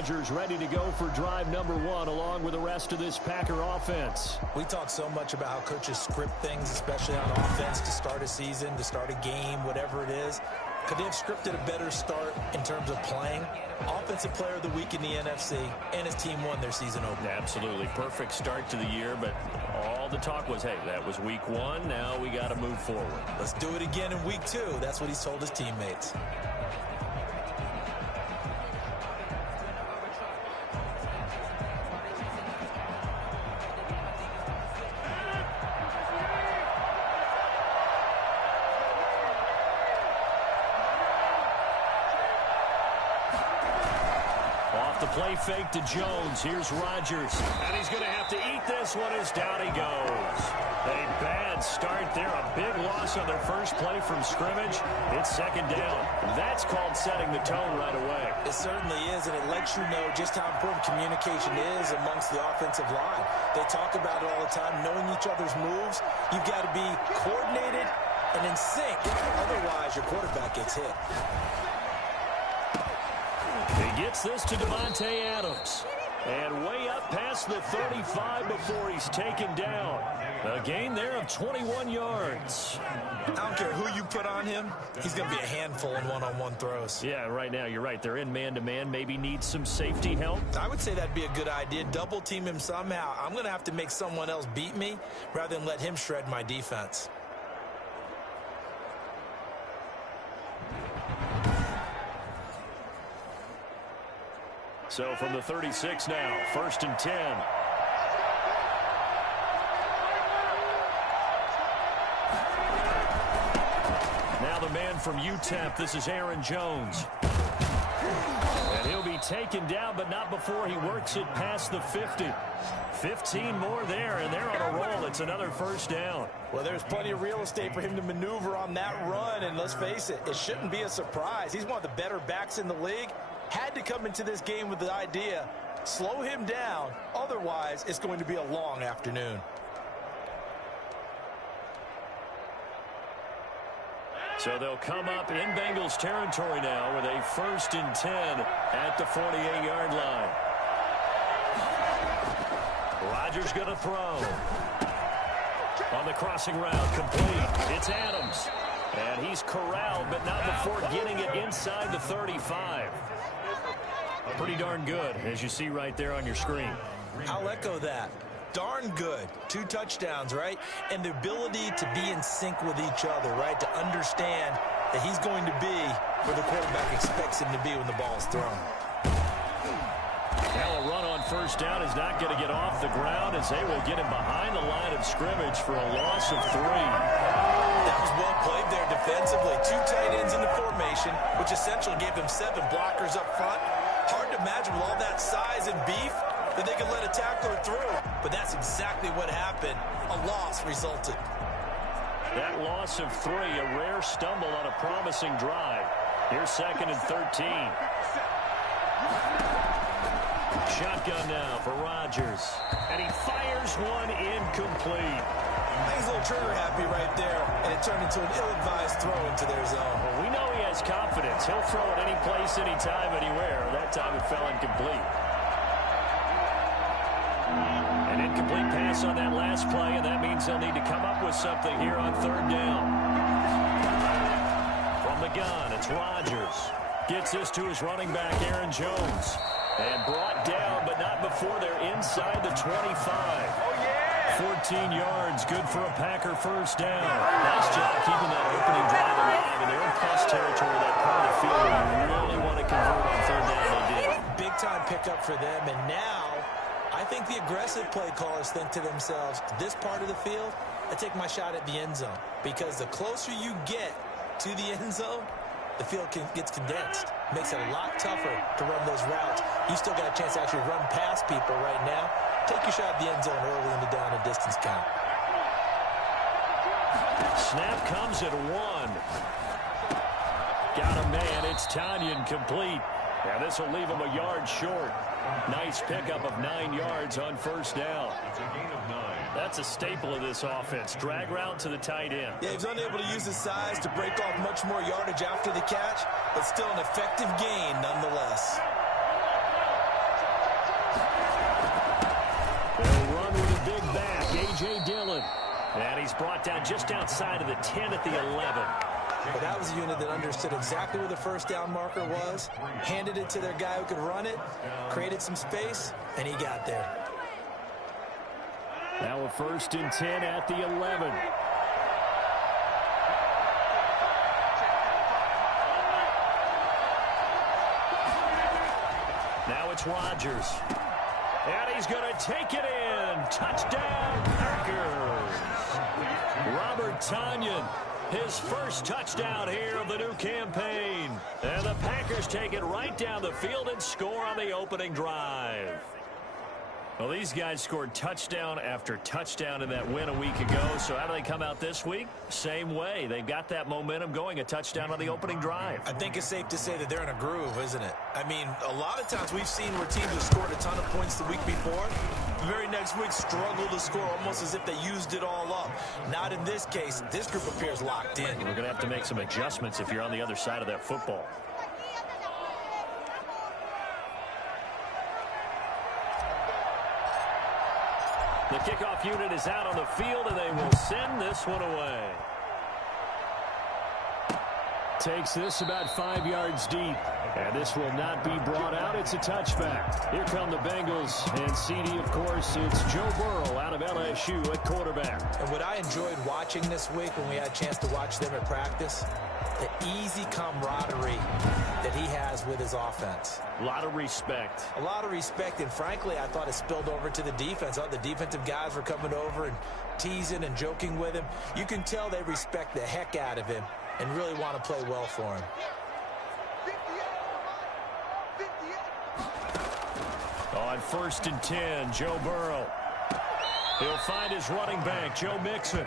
Rodgers ready to go for drive number 1 along with the rest of this Packer offense. We talk so much about how coaches script things, especially on offense, to start a season, to start a game, whatever it is. Could they have scripted a better start in terms of playing? Offensive player of the week in the NFC, and his team won their season opener. Absolutely. Perfect start to the year, but all the talk was, hey, that was week 1. Now we got to move forward. Let's do it again in week 2. That's what he's told his teammates. Play fake to Jones. Here's Rodgers. And he's going to have to eat this one as down he goes. A bad start there. A big loss on their first play from scrimmage. It's second down. That's called setting the tone right away. It certainly is, and it lets you know just how important communication is amongst the offensive line. They talk about it all the time, knowing each other's moves. You've got to be coordinated and in sync. Otherwise, your quarterback gets hit. He gets this to Devontae Adams. And way up past the 35 before he's taken down. A gain there of 21 yards. I don't care who you put on him. He's going to be a handful in one-on-one throws. Yeah, right now, you're right. They're in man-to-man. Maybe need some safety help. I would say that'd be a good idea. Double team him somehow. I'm going to have to make someone else beat me rather than let him shred my defense. So from the 36 now, 1st and 10. Now the man from UTEP, this is Aaron Jones. And he'll be taken down, but not before he works it past the 50. 15 more there, and they're on a roll. It's another first down. Well, there's plenty of real estate for him to maneuver on that run, and let's face it, it shouldn't be a surprise. He's one of the better backs in the league. Had to come into this game with the idea, slow him down, otherwise it's going to be a long afternoon. So they'll come up in Bengals territory now with a 1st and 10 at the 48-yard line. Rodgers going to throw. On the crossing route, complete. It's Adams. And he's corralled, but not before getting it inside the 35. Pretty darn good, as you see right there on your screen. I'll echo that. Darn good. 2 touchdowns, right? And the ability to be in sync with each other, right? To understand that he's going to be where the quarterback expects him to be when the ball is thrown. Now a run on first down is not going to get off the ground as they will get him behind the line of scrimmage for a loss of 3. That was well played there defensively. 2 tight ends in the formation, which essentially gave them 7 blockers up front. Hard to imagine with all that size and beef that they could let a tackler through. But that's exactly what happened. A loss resulted. That loss of 3, a rare stumble on a promising drive. Here's 2nd and 13. Shotgun now for Rodgers. And he fires one incomplete. He's a little trigger happy right there, and it turned into an ill-advised throw into their zone. Well, we know he has confidence. He'll throw it any place, anytime, anywhere. That time it fell incomplete. An incomplete pass on that last play, and that means they'll need to come up with something here on 3rd down. From the gun, it's Rodgers. Gets this to his running back, Aaron Jones. And brought down, but not before they're inside the 25. Oh, yeah! 14 yards, good for a Packer first down. Nice job keeping that opening drive alive, and they're in plus territory, that part of the field where you really want to convert on 3rd down. They did. Big-time pickup for them, and now I think the aggressive play callers think to themselves, this part of the field, I take my shot at the end zone. Because the closer you get to the end zone, the field gets condensed. Makes it a lot tougher to run those routes. You still got a chance to actually run past people right now. Take your shot at the end zone early in the down and distance count. Snap comes at 1. Got a man. It's Tanyan complete. Now this will leave him a yard short. Nice pickup of 9 yards on first down. That's a staple of this offense. Drag route to the tight end. Yeah, he's unable to use his size to break off much more yardage after the catch, but still an effective gain nonetheless. And he's brought down just outside of the 10 at the 11. But that was a unit that understood exactly where the first down marker was, handed it to their guy who could run it, created some space, and he got there. Now a 1st and 10 at the 11. Now it's Rodgers. And he's going to take it in. Touchdown, Packers. Robert Tonyan, his first touchdown here of the new campaign. And the Packers take it right down the field and score on the opening drive. Well, these guys scored touchdown after touchdown in that win a week ago. So how do they come out this week? Same way. They've got that momentum going, a touchdown on the opening drive. I think it's safe to say that they're in a groove, isn't it? I mean, a lot of times we've seen where teams have scored a ton of points the week before. The very next week struggle to score almost as if they used it all up. Not in this case. This group appears locked in. We're going to have to make some adjustments if you're on the other side of that football. The kickoff unit is out on the field, and they will send this one away. Takes this about 5 yards deep. And this will not be brought out. It's a touchback. Here come the Bengals. And CD, of course, it's Joe Burrow out of LSU at quarterback. And what I enjoyed watching this week when we had a chance to watch them at practice, the easy camaraderie that he has with his offense. A lot of respect. A lot of respect, and frankly, I thought it spilled over to the defense. I thought the defensive guys were coming over and teasing and joking with him. You can tell they respect the heck out of him and really want to play well for him. On 1st and 10, Joe Burrow. He'll find his running back, Joe Mixon.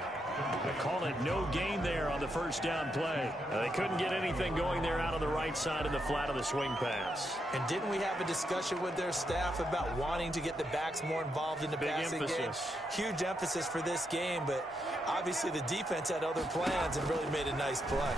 They call it no gain there on the first down play. They couldn't get anything going there out on the right side of the flat of the swing pass. And didn't we have a discussion with their staff about wanting to get the backs more involved in the passing game? Huge emphasis for this game, but obviously the defense had other plans and really made a nice play.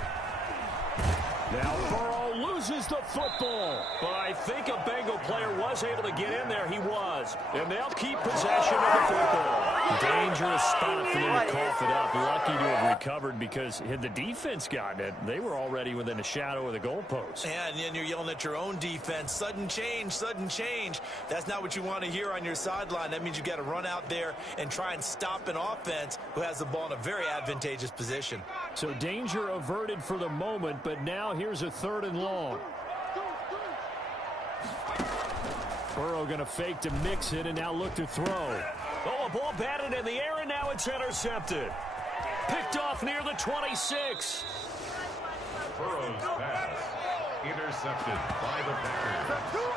Now Burrow loses the football. But I think a Bengal player was able to get in there. He was. And they'll keep possession of the football. Dangerous spot for them to cough it up. Lucky to have recovered because had the defense gotten it, they were already within a shadow of the goalpost. And then you're yelling at your own defense. Sudden change, sudden change. That's not what you want to hear on your sideline. That means you've got to run out there and try and stop an offense who has the ball in a very advantageous position. So danger averted for the moment, but now here's a 3rd and long. Burrow going to fake to mix it and now look to throw. Oh, a ball batted in the air, and now it's intercepted. Picked off near the 26. Burrow's pass intercepted by the Packers.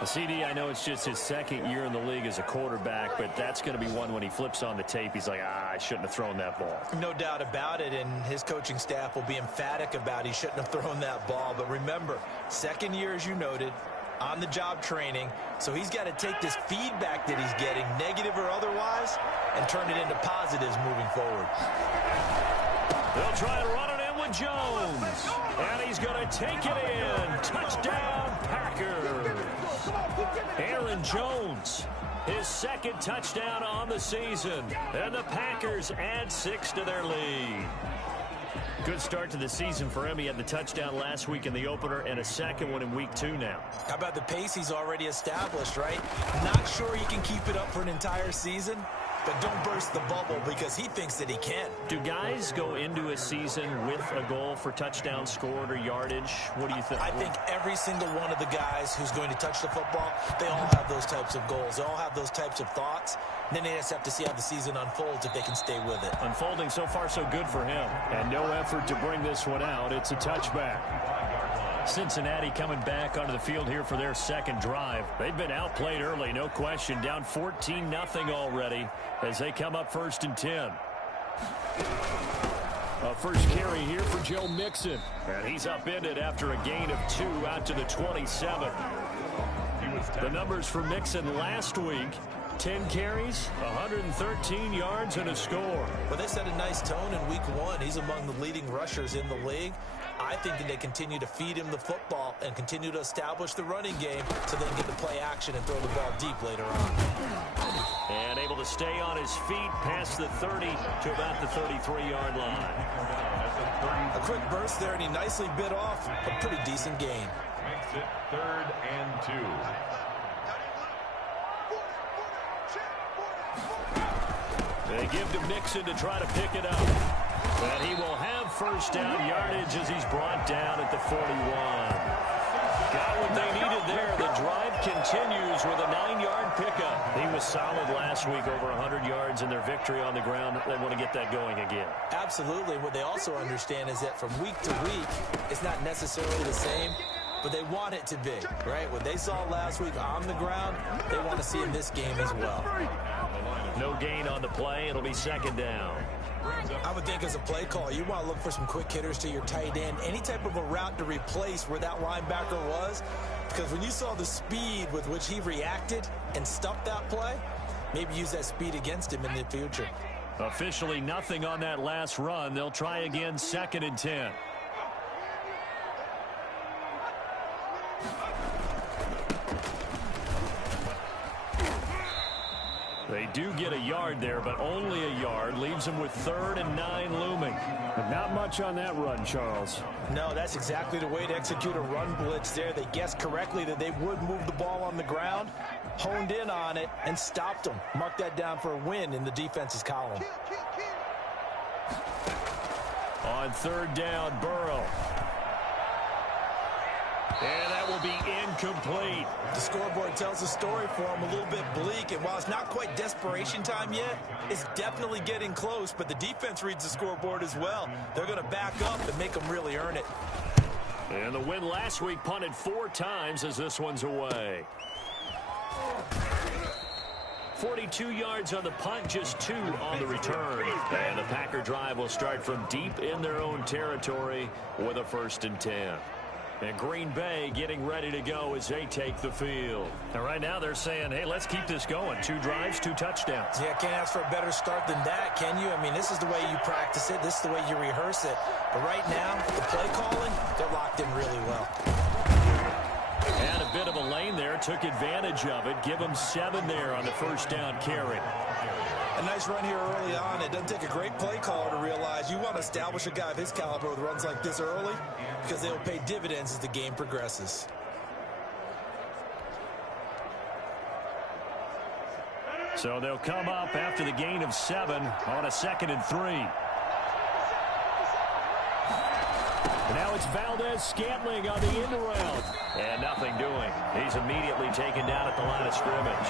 The CD, I know it's just his 2nd year in the league as a quarterback, but that's going to be one when he flips on the tape. He's like, I shouldn't have thrown that ball. No doubt about it, and his coaching staff will be emphatic about he shouldn't have thrown that ball. But remember, 2nd year, as you noted, on-the-job training, so he's got to take this feedback that he's getting, negative or otherwise, and turn it into positives moving forward. They'll try and run it in with Jones, and he's going to take it in. Touchdown, Packers. Aaron Jones, his 2nd touchdown on the season, and the Packers add 6 to their lead. Good start to the season for him. He had the touchdown last week in the opener and a 2nd one in week 2 now. How about the pace he's already established, right? Not sure he can keep it up for an entire season, but don't burst the bubble because he thinks that he can. Do guys go into a season with a goal for touchdowns scored or yardage? What do you think? I think every single one of the guys who's going to touch the football, they all have those types of goals. They all have those types of thoughts. And then they just have to see how the season unfolds if they can stay with it. Unfolding so far so good for him. And no effort to bring this one out. It's a touchback. Cincinnati coming back onto the field here for their 2nd drive. They've been outplayed early, no question. Down 14-0 already as they come up 1st and 10. A first carry here for Joe Mixon. And he's upended after a gain of 2 out to the 27. The numbers for Mixon last week: 10 carries, 113 yards, and a score. Well, they set a nice tone in week 1. He's among the leading rushers in the league. I think that they continue to feed him the football and continue to establish the running game so they can get the play action and throw the ball deep later on. And able to stay on his feet past the 30 to about the 33-yard line. A quick burst there, and he nicely bit off a pretty decent gain. Makes it 3rd and 2. They give to Mixon to try to pick it up. But he will have first down yardage as he's brought down at the 41. Got what they needed there. The drive continues with a 9-yard pickup. He was solid last week, over 100 yards in their victory on the ground. They want to get that going again. Absolutely. What they also understand is that from week to week, it's not necessarily the same, but they want it to be, right? What they saw last week on the ground, they want to see in this game as well. No gain on the play. It'll be 2nd down. I would think as a play call, you want to look for some quick hitters to your tight end, any type of a route to replace where that linebacker was, because when you saw the speed with which he reacted and stuffed that play, maybe use that speed against him in the future. Officially nothing on that last run. They'll try again, 2nd and 10. They do get a yard there, but only a yard. Leaves them with 3rd and 9 looming. But not much on that run, Charles. No, that's exactly the way to execute a run blitz there. They guessed correctly that they would move the ball on the ground, honed in on it, and stopped them. Mark that down for a win in the defense's column. On 3rd down, Burrow. And that will be incomplete. The scoreboard tells the story for him, a little bit bleak, and while it's not quite desperation time yet, it's definitely getting close, but the defense reads the scoreboard as well. They're going to back up and make them really earn it. And the win last week punted 4 times as this one's away. 42 yards on the punt, just 2 on the return. And the Packer drive will start from deep in their own territory with a 1st and 10. And Green Bay getting ready to go as they take the field. And right now they're saying, hey, let's keep this going. 2 drives, 2 touchdowns. Yeah, can't ask for a better start than that, can you? I mean, this is the way you practice it. This is the way you rehearse it. But right now, the play calling, they're locked in really well. And a bit of a lane there, took advantage of it. Give them 7 there on the 1st down carry. A nice run here early on. It doesn't take a great play caller to realize you want to establish a guy of his caliber with runs like this early because they will pay dividends as the game progresses. So they'll come up after the gain of 7 on a 2nd and 3. And now it's Valdez-Scantling on the end around. And nothing doing. He's immediately taken down at the line of scrimmage.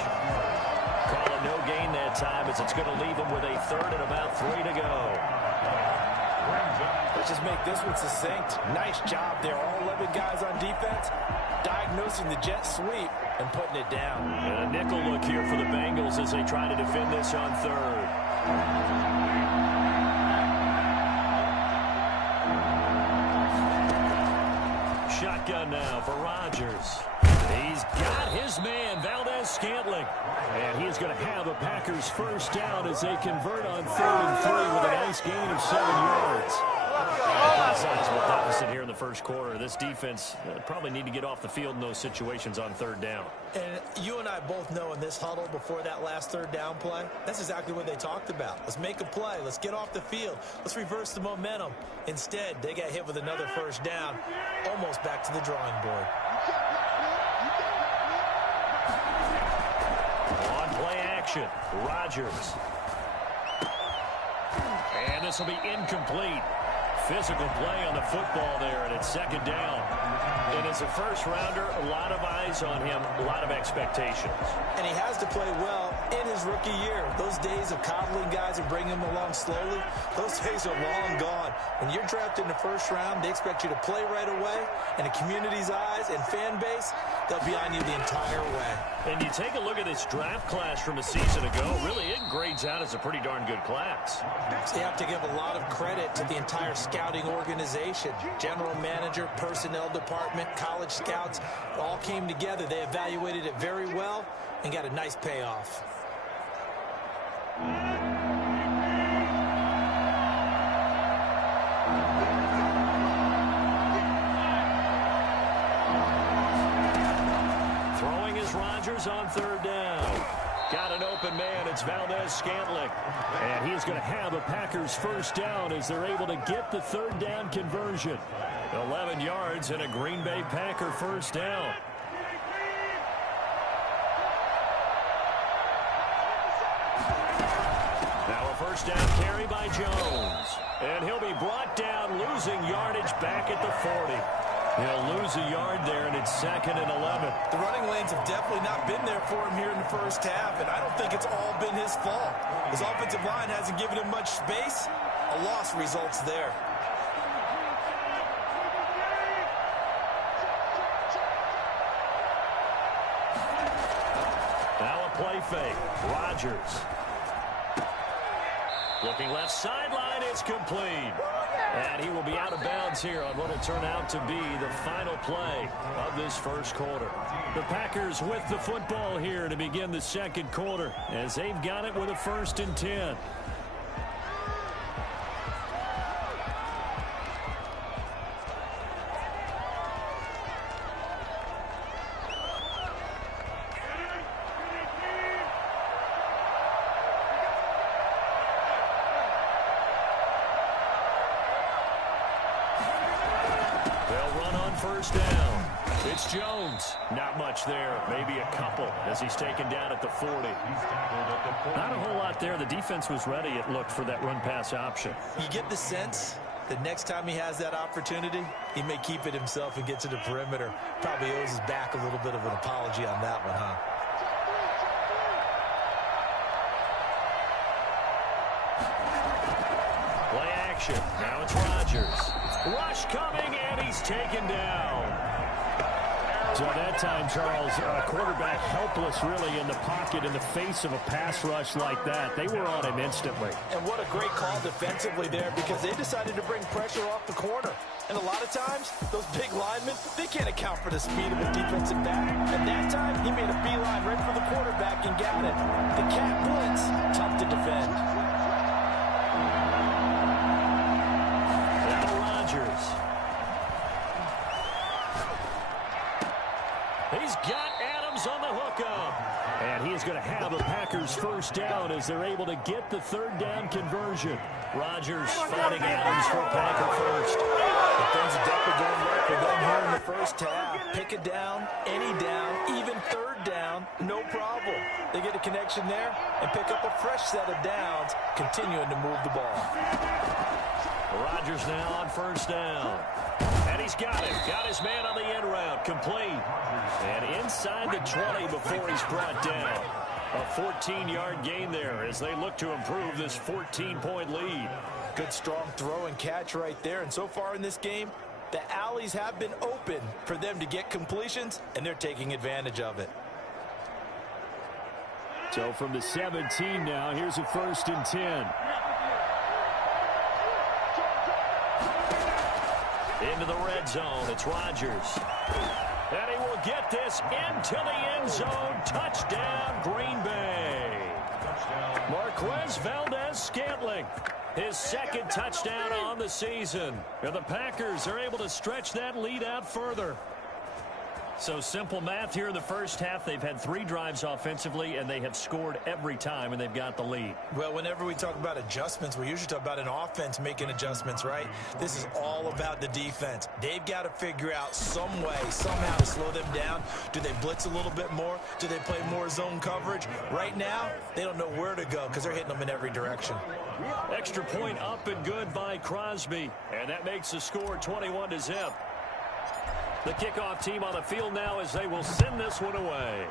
Call it no gain that time as it's going to leave him with a 3rd and about 3 to go. Let's just make this one succinct. Nice job there. All 11 guys on defense diagnosing the jet sweep and putting it down. And a nickel look here for the Bengals as they try to defend this on 3rd. Shotgun now for Rodgers. He's got his man, Valdez-Scantling. And he's going to have a Packers 1st down as they convert on 3rd and 3 with a nice gain of 7 yards. A sizable deficit here in the 1st quarter. This defense probably need to get off the field in those situations on 3rd down. And you and I both know in this huddle before that last 3rd down play, that's exactly what they talked about. Let's make a play. Let's get off the field. Let's reverse the momentum. Instead, they got hit with another 1st down, almost back to the drawing board. On play action, Rodgers. And this will be incomplete. Physical play on the football there, and it's 2nd down. And as a 1st rounder, a lot of eyes on him, a lot of expectations. And he has to play well in his rookie year. Those days of coddling guys and bringing them along slowly, those days are long gone. When you're drafted in the 1st round, they expect you to play right away. And the community's eyes and fan base, they'll be on you the entire way. And you take a look at this draft class from a season ago, really it grades out as a pretty darn good class. So you have to give a lot of credit to the entire scouting organization. General manager, personnel department, college scouts, all came together. They evaluated it very well and got a nice payoff. Rodgers on third down. Got an open man. It's Valdez-Scantling. And he's going to have a Packers first down as they're able to get the third down conversion. 11 yards and a Green Bay Packer first down. Now a first down carry by Jones. And he'll be brought down, losing yardage back at the 40. He'll lose a yard there, and it's 2nd and 11. The running lanes have definitely not been there for him here in the first half, and I don't think it's all been his fault. His offensive line hasn't given him much space. A loss results there. Now a play fake. Rodgers. Looking left sideline, it's complete. And he will be out of bounds here on what will turn out to be the final play of this first quarter. The Packers with the football here to begin the second quarter as they've got it with a 1st and 10. First down. It's Jones. Not much there. Maybe a couple as he's taken down at the 40. Not a whole lot there. The defense was ready, it looked, for that run-pass option. You get the sense that next time he has that opportunity, he may keep it himself and get to the perimeter. Probably owes his back a little bit of an apology on that one, huh? Play action. Now it's Rodgers. Rush coming, and he's taken down. So that time, Charles, quarterback helpless really in the pocket in the face of a pass rush like that. They were on him instantly. And what a great call defensively there, because they decided to bring pressure off the corner. And a lot of times, those big linemen, they can't account for the speed of a defensive back. And that time, he made a beeline right for the quarterback and got it. The cat blitz, tough to defend. He's got Adams on the hookup. And he is going to have a Packers first down as they're able to get the third down conversion. Rodgers finding Adams for Packer first. But things are definitely going right for them here in the first half. Pick a down, any down, even third down, no problem. They get a connection there and pick up a fresh set of downs, continuing to move the ball. Rodgers now on first down. And he's got it. Got his man on the end route. Complete. And inside the 20 before he's brought down. A 14-yard gain there as they look to improve this 14-point lead. Good strong throw and catch right there. And so far in this game, the alleys have been open for them to get completions, and they're taking advantage of it. So from the 17 now, here's a 1st and 10. Into the red zone. It's Rodgers. And he will get this into the end zone. Touchdown, Green Bay. Marquez Valdez-Scantling. His 2nd touchdown on the season. And the Packers are able to stretch that lead out further. So simple math here in the first half. They've had 3 drives offensively, and they have scored every time, and they've got the lead. Well, whenever we talk about adjustments, we usually talk about an offense making adjustments, right? This is all about the defense. They've got to figure out some way, somehow to slow them down. Do they blitz a little bit more? Do they play more zone coverage? Right now, they don't know where to go because they're hitting them in every direction. Extra point up and good by Crosby, and that makes the score 21-0. The kickoff team on the field now as they will send this one away.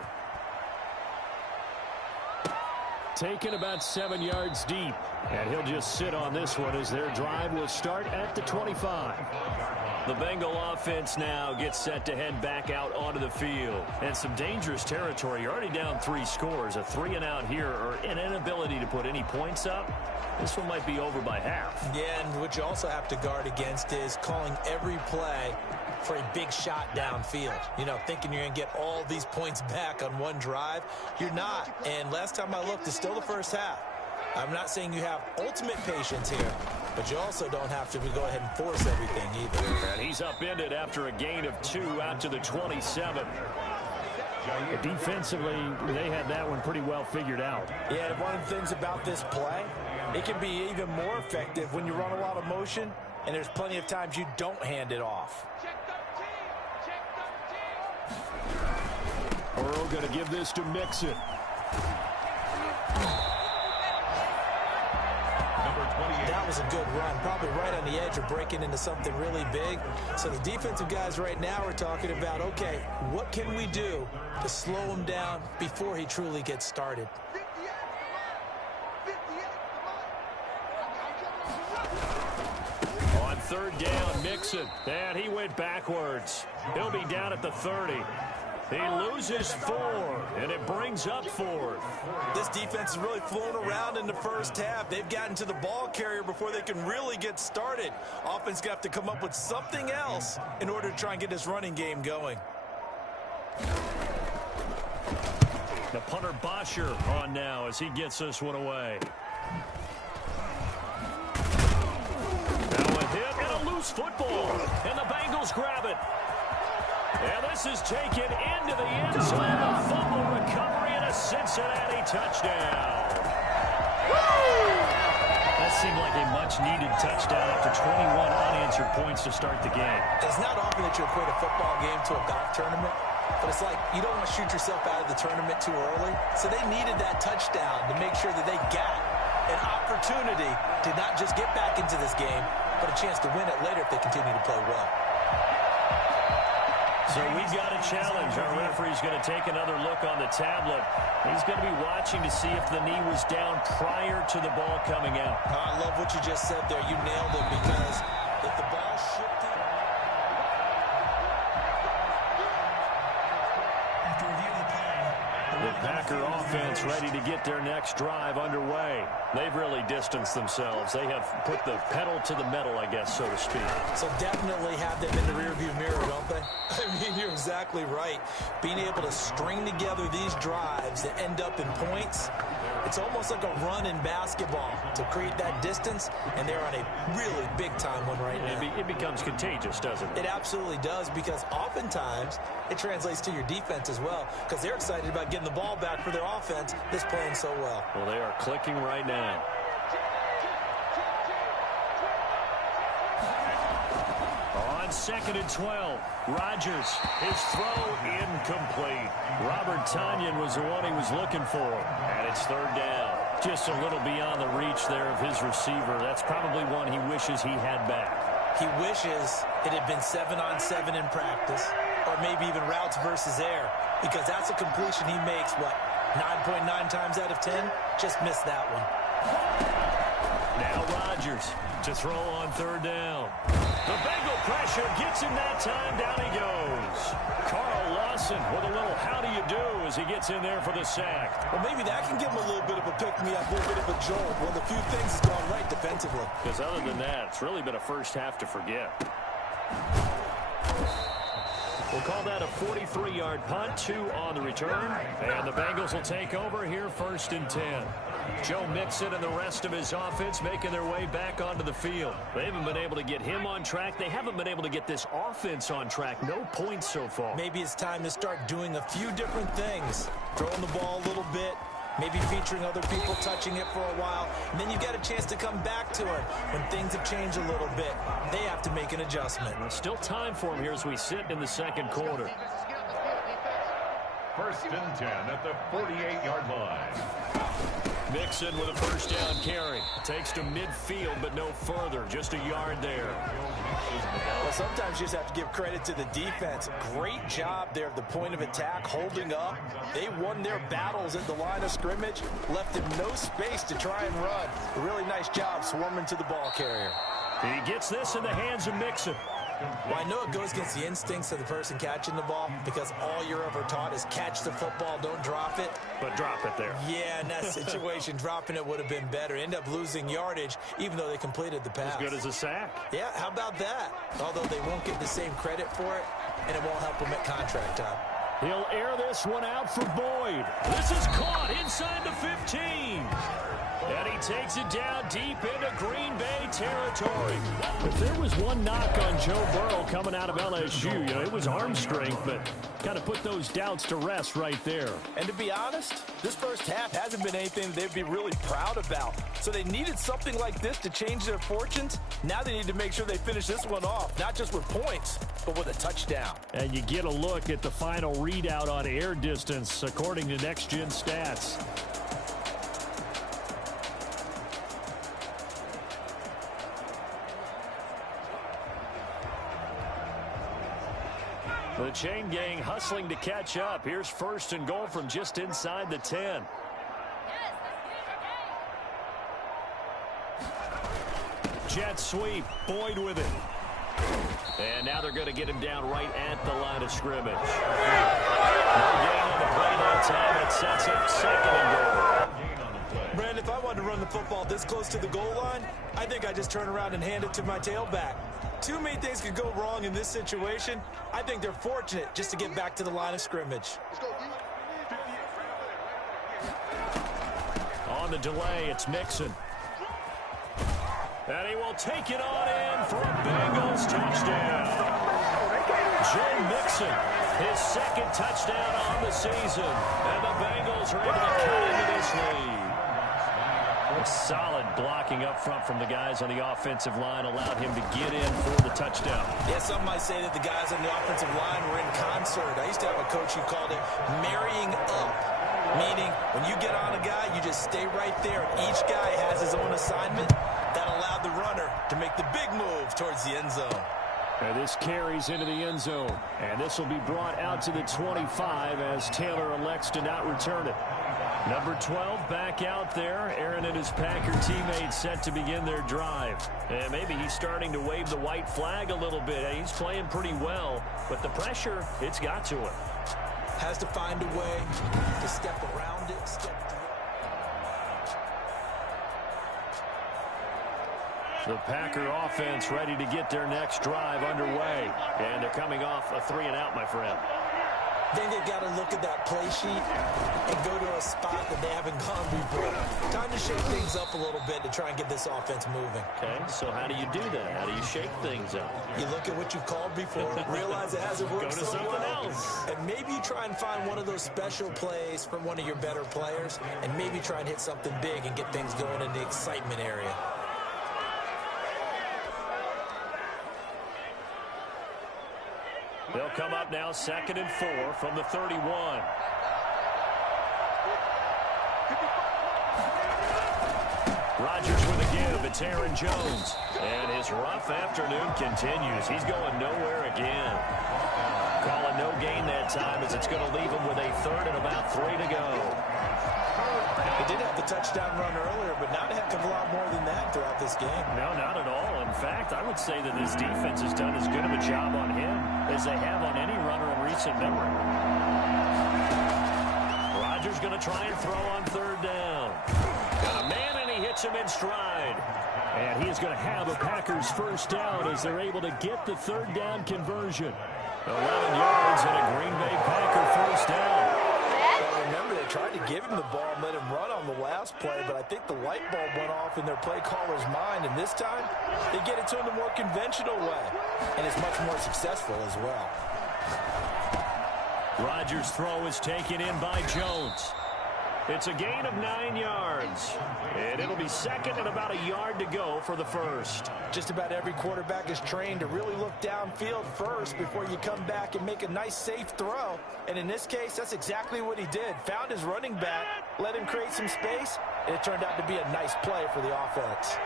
Taken about 7 yards deep. And he'll just sit on this one as their drive will start at the 25. The Bengal offense now gets set to head back out onto the field. And some dangerous territory. You're already down 3 scores. A 3-and-out here or an inability to put any points up. This one might be over by half. Yeah, and what you also have to guard against is calling every play for a big shot downfield. You know, thinking you're going to get all these points back on one drive. You're not. And last time I looked, it's still the first half. I'm not saying you have ultimate patience here, but you also don't have to go ahead and force everything either. And he's upended after a gain of 2 out to the 27. Defensively, they had that one pretty well figured out. Yeah, and one of the things about this play, it can be even more effective when you run a lot of motion, and there's plenty of times you don't hand it off. Burrow going to give this to Mixon. That was a good run, probably right on the edge of breaking into something really big. So the defensive guys right now are talking about, okay, what can we do to slow him down before he truly gets started? On third down, Mixon. And he went backwards. He'll be down at the 30. He loses 4, and it brings up 4th. This defense is really flown around in the first half. They've gotten to the ball carrier before they can really get started. Offense got to come up with something else in order to try and get this running game going. The punter Bosher on now as he gets this one away. Now a hit and a loose football, and the Bengals grab it. And this is taken into the end zone. A fumble recovery and a Cincinnati touchdown. That seemed like a much-needed touchdown after 21 unanswered points to start the game. It's not often that you equate a football game to a golf tournament, but it's like you don't want to shoot yourself out of the tournament too early. So they needed that touchdown to make sure that they got an opportunity to not just get back into this game, but a chance to win it later if they continue to play well. So we've got a challenge. Our referee's going to take another look on the tablet. He's going to be watching to see if the knee was down prior to the ball coming out. I love what you just said there. You nailed it, because if the ball shifted... After reviewing the play, The Packer offense ready to get their next drive underway. They've really distanced themselves. They have put the pedal to the metal, I guess, so to speak. So definitely have them in the rearview mirror, don't they? I mean, you're exactly right. Being able to string together these drives that end up in points, it's almost like a run in basketball to create that distance, and they're on a really big-time one right now. It becomes contagious, doesn't it? It absolutely does, because oftentimes it translates to your defense as well, because they're excited about getting the ball back for their offense that's playing so well. Well, they are clicking right now. On 2nd and 12, Rodgers, his throw incomplete. Robert Tonyan was the one he was looking for, and it's 3rd down. Just a little beyond the reach there of his receiver. That's probably one he wishes he had back. He wishes it had been 7-on-7 in practice, or maybe even routes versus air, because that's a completion he makes, 9.9 times out of 10? Just missed that one. Now Rodgers to throw on 3rd down. The Bengal pressure gets him that time. Down he goes. Carl Lawson with a little how do you do as he gets in there for the sack. Well, maybe that can give him a little bit of a pick-me-up, a little bit of a jolt. Well, the few things has gone right defensively. Because other than that, it's really been a first half to forget. We'll call that a 43-yard punt, 2 on the return. And the Bengals will take over here 1st and 10. Joe Mixon and the rest of his offense making their way back onto the field. They haven't been able to get him on track. They haven't been able to get this offense on track. No points so far. Maybe it's time to start doing a few different things. Throwing the ball a little bit. Maybe featuring other people touching it for a while. And then you get a chance to come back to it when things have changed a little bit. They have to make an adjustment. There's still time for him here as we sit in the 2nd quarter. 1st and 10 at the 48-yard line. Mixon with a 1st down carry. Takes to midfield, but no further. Just a yard there. Well, sometimes you just have to give credit to the defense. Great job there at the point of attack, holding up. They won their battles at the line of scrimmage, left him no space to try and run. A really nice job swarming to the ball carrier. He gets this in the hands of Mixon. Well, I know it goes against the instincts of the person catching the ball, because all you're ever taught is catch the football, don't drop it. But drop it there. Yeah, in that situation, dropping it would have been better. End up losing yardage, even though they completed the pass. As good as a sack. Yeah, how about that? Although they won't get the same credit for it, and it won't help them at contract time. He'll air this one out for Boyd. This is caught inside the 15. And he takes it down deep into Green Bay territory. If there was one knock on Joe Burrow coming out of LSU, it was arm strength, but kind of put those doubts to rest right there. And to be honest, this first half hasn't been anything they'd be really proud about. So they needed something like this to change their fortunes. Now they need to make sure they finish this one off, not just with points, but with a touchdown. And you get a look at the final readout on air distance, according to Next Gen Stats. The chain gang hustling to catch up. Here's first and goal from just inside the 10. Jet sweep. Boyd with it. And now they're going to get him down right at the line of scrimmage. No gain on the play that time. It sets up second and goal. Brandon, if I wanted to run the football this close to the goal line, I think I just turn around and hand it to my tailback. Too many things could go wrong in this situation. I think they're fortunate just to get back to the line of scrimmage. On the delay, it's Mixon. And he will take it on in for a Bengals touchdown. Joe Mixon, his second touchdown on the season. And the Bengals are able to cut into this lead. A solid blocking up front from the guys on the offensive line allowed him to get in for the touchdown. Yeah, some might say that the guys on the offensive line were in concert. I used to have a coach who called it marrying up, meaning when you get on a guy, you just stay right there. Each guy has his own assignment. That allowed the runner to make the big move towards the end zone. And this carries into the end zone. And this will be brought out to the 25 as Taylor elects to not return it. Number 12 back out there. Aaron and his Packer teammates set to begin their drive. And maybe he's starting to wave the white flag a little bit. He's playing pretty well, but the pressure, it's got to him. Has to find a way to step around it, step through. The Packer offense ready to get their next drive underway. And they're coming off a 3-and-out, my friend. I think they've got to look at that play sheet and go to a spot that they haven't gone before. Time to shake things up a little bit to try and get this offense moving. Okay, so how do you do that? How do you shake things up? You look at what you've called before, realize it hasn't worked Go to so something well, else. and maybe you try and find one of those special plays from one of your better players, and maybe try and hit something big and get things going in the excitement area. They'll come up now 2nd and 4 from the 31. Rodgers with a give. It's Aaron Jones. And his rough afternoon continues. He's going nowhere again. Calling no gain that time as it's going to leave him with a 3rd and about 3 to go. He did have the touchdown run earlier, but not a heck of a lot more than that throughout this game. No, not at all. In fact, I would say that this defense has done as good of a job on him as they have on any runner in recent memory. Rodgers going to try and throw on 3rd down. Got a man, and he hits him in stride. And he is going to have a Packers first down as they're able to get the 3rd down conversion. 11 yards and a Green Bay Packer first down. Remember, they tried to give him the ball and let him run on the last play, but I think the light bulb went off in their play caller's mind, and this time they get it to him the more conventional way, and it's much more successful as well. Rodgers' throw is taken in by Jones. It's a gain of 9 yards, and it'll be 2nd and about a yard to go for the first. Just about every quarterback is trained to really look downfield first before you come back and make a nice, safe throw. And in this case, that's exactly what he did. Found his running back, let him create some space, and it turned out to be a nice play for the offense.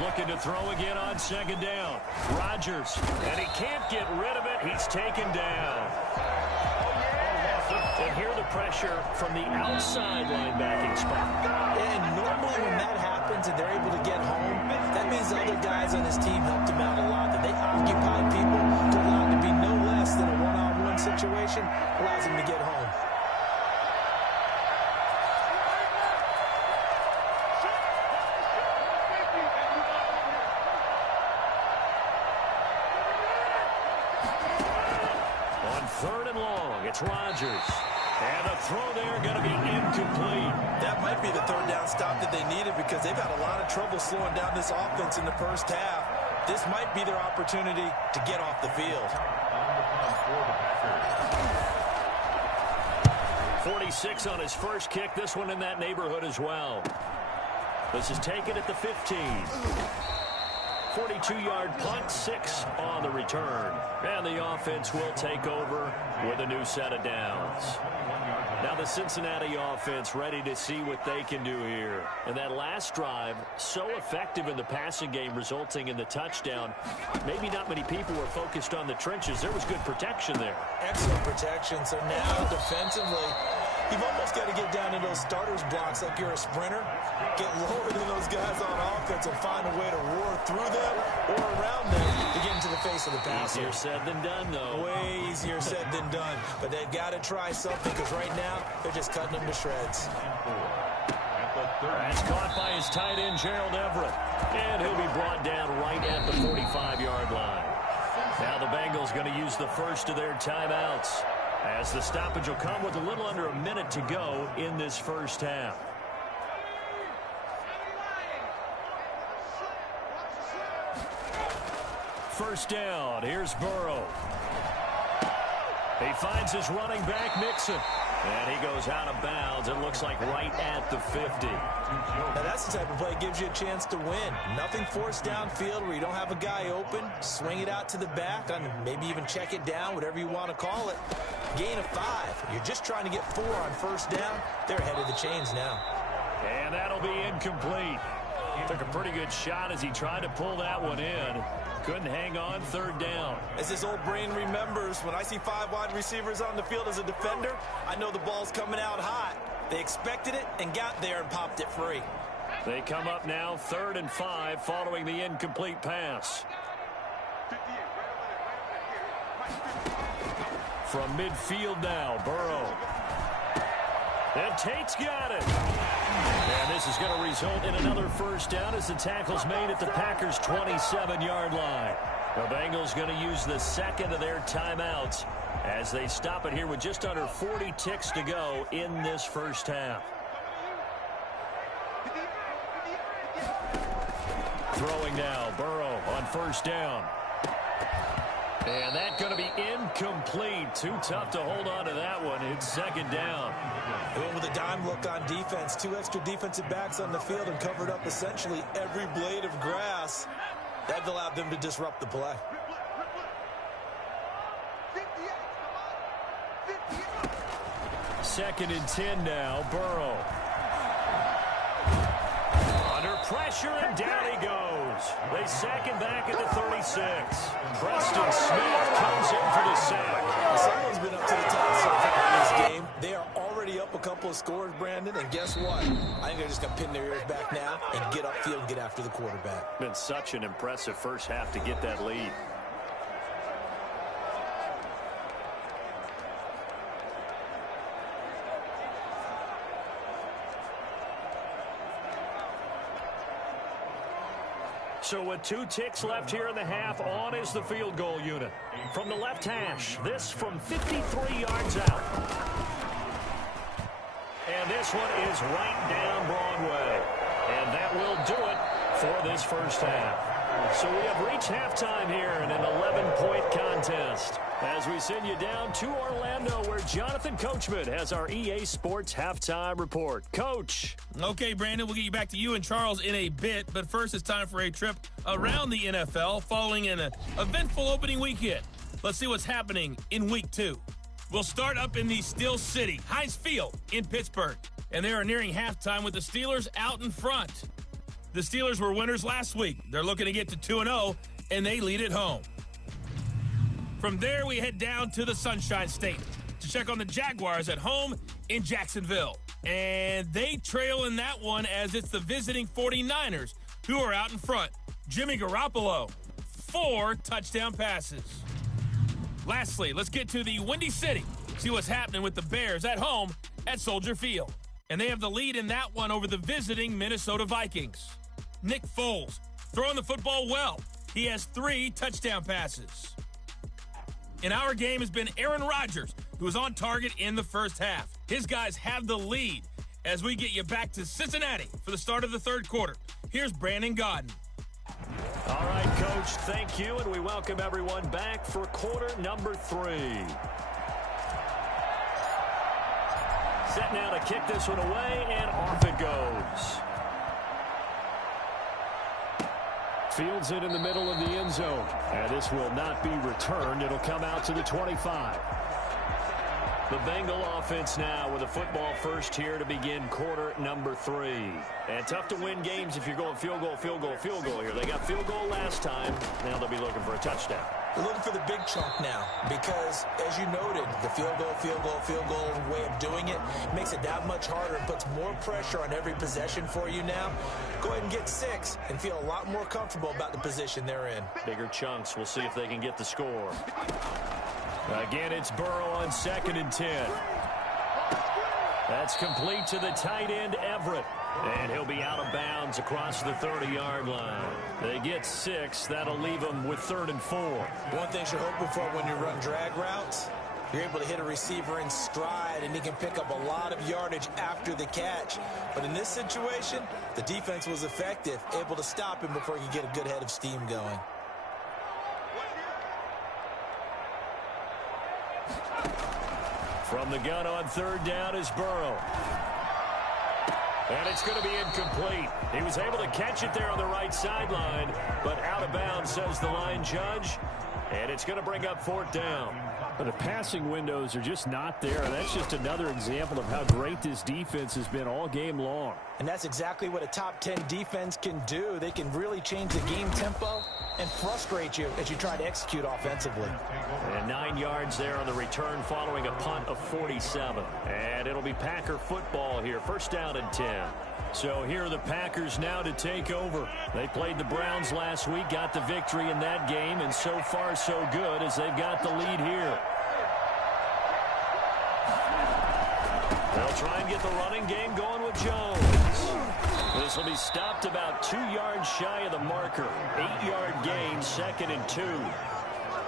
Looking to throw again on 2nd down. Rodgers, and he can't get rid of it. He's taken down. And hear the pressure from the outside linebacking spot. And normally when that happens and they're able to get home, that means other guys on his team helped him out a lot. That they occupy people to allow it to be no less than a one-on-one situation, allows him to get home. On 3rd and long, it's Rodgers. And the throw there going to be incomplete. That might be the 3rd down stop that they needed because they've had a lot of trouble slowing down this offense in the first half. This might be their opportunity to get off the field. 46 on his first kick. This one in that neighborhood as well. This is taken at the 15. 42-yard punt, 6 on the return. And the offense will take over with a new set of downs. Now the Cincinnati offense ready to see what they can do here. And that last drive, so effective in the passing game, resulting in the touchdown. Maybe not many people were focused on the trenches. There was good protection there. Excellent protection. So now defensively, you've almost got to get down in those starters blocks like you're a sprinter. Get lower than those guys on offense and find a way to roar through them or around them to get into the face of the passer. Easier said than done, though. Way easier said than done. But they've got to try something because right now they're just cutting them to shreds. That's caught by his tight end, Gerald Everett. And he'll be brought down right at the 45-yard line. Now the Bengals going to use the first of their timeouts, as the stoppage will come with a little under a minute to go in this first half. First down, here's Burrow. He finds his running back, Mixon. And he goes out of bounds, it looks like right at the 50. Now that's the type of play that gives you a chance to win. Nothing forced downfield where you don't have a guy open. Swing it out to the back, and maybe even check it down, whatever you want to call it. Gain of 5. You're just trying to get 4 on first down. They're ahead of the chains now. And that'll be incomplete. He took a pretty good shot as he tried to pull that one in. Couldn't hang on, 3rd down. As his old brain remembers, when I see 5 wide receivers on the field as a defender, I know the ball's coming out hot. They expected it and got there and popped it free. They come up now 3rd and 5 following the incomplete pass. From midfield now, Burrow. And Tate's got it. And this is going to result in another first down as the tackle's made at the Packers' 27-yard line. The Bengals going to use the second of their timeouts as they stop it here with just under 40 ticks to go in this first half. Throwing now, Burrow on first down. And that's going to be incomplete. Too tough to hold on to that one. It's 2nd down. They went with a dime look on defense. 2 extra defensive backs on the field and covered up essentially every blade of grass. That allowed them to disrupt the play. Second and 10 now, Burrow. Under pressure, and down he goes. They sack him back at the 36. Preston Smith comes in for the sack. Someone's been up to the task so far in this game. They are already up a couple of scores, Brandon, and guess what? I think they're just going to pin their ears back now and get upfield and get after the quarterback. Been such an impressive first half to get that lead. So with 2 ticks left here in the half, on is the field goal unit. From the left hash, this from 53 yards out. And this one is right down Broadway. And that will do it for this first half. So we have reached halftime here in an 11-point contest as we send you down to Orlando, where Jonathan Coachman has our EA Sports halftime report. Coach. Okay, Brandon, we'll get you back to you and Charles in a bit, but first it's time for a trip around the NFL following an eventful opening weekend. Let's see what's happening in Week 2. We'll start up in the Steel City, Heinz Field in Pittsburgh, and they are nearing halftime with the Steelers out in front. The Steelers were winners last week. They're looking to get to 2-0, and they lead at home. From there, we head down to the Sunshine State to check on the Jaguars at home in Jacksonville. And they trail in that one as it's the visiting 49ers who are out in front. Jimmy Garoppolo, 4 touchdown passes. Lastly, let's get to the Windy City, see what's happening with the Bears at home at Soldier Field. And they have the lead in that one over the visiting Minnesota Vikings. Nick Foles throwing the football well. He has 3 touchdown passes. in our game has been Aaron Rodgers, who was on target in the first half. His guys have the lead as we get you back to Cincinnati for the start of the third quarter. Here's Brandon Gaudin. All right, Coach, thank you, and we welcome everyone back for quarter number 3. Set now to kick this one away, and off it goes. Fields it in the middle of the end zone. And this will not be returned. It'll come out to the 25. The Bengal offense now with a football first here to begin quarter number 3. And tough to win games if you're going field goal, field goal, field goal here. They got field goal last time. Now they'll be looking for a touchdown. They're looking for the big chunk now because, as you noted, the field goal way of doing it makes it that much harder and puts more pressure on every possession for you now. Go ahead and get 6 and feel a lot more comfortable about the position they're in. Bigger chunks. We'll see if they can get the score. Again, it's Burrow on 2nd and 10. That's complete to the tight end, Everett. And he'll be out of bounds across the 30-yard line. They get 6. That'll leave them with 3rd and 4. One thing you're hoping for when you run drag routes, you're able to hit a receiver in stride, and he can pick up a lot of yardage after the catch. But in this situation, the defense was effective, able to stop him before he could get a good head of steam going. From the gun on 3rd down is Burrow. And it's going to be incomplete. He was able to catch it there on the right sideline, but out of bounds, says the line judge. And it's going to bring up 4th down. But the passing windows are just not there. That's just another example of how great this defense has been all game long. And that's exactly what a top 10 defense can do. They can really change the game tempo and frustrate you as you try to execute offensively. And 9 yards there on the return following a punt of 47. And it'll be Packer football here. 1st down and 10. So here are the Packers now to take over. They played the Browns last week, got the victory in that game, and so far so good as they've got the lead here. They'll try and get the running game going with Jones. This will be stopped about 2 yards shy of the marker. 8-yard gain, 2nd and 2.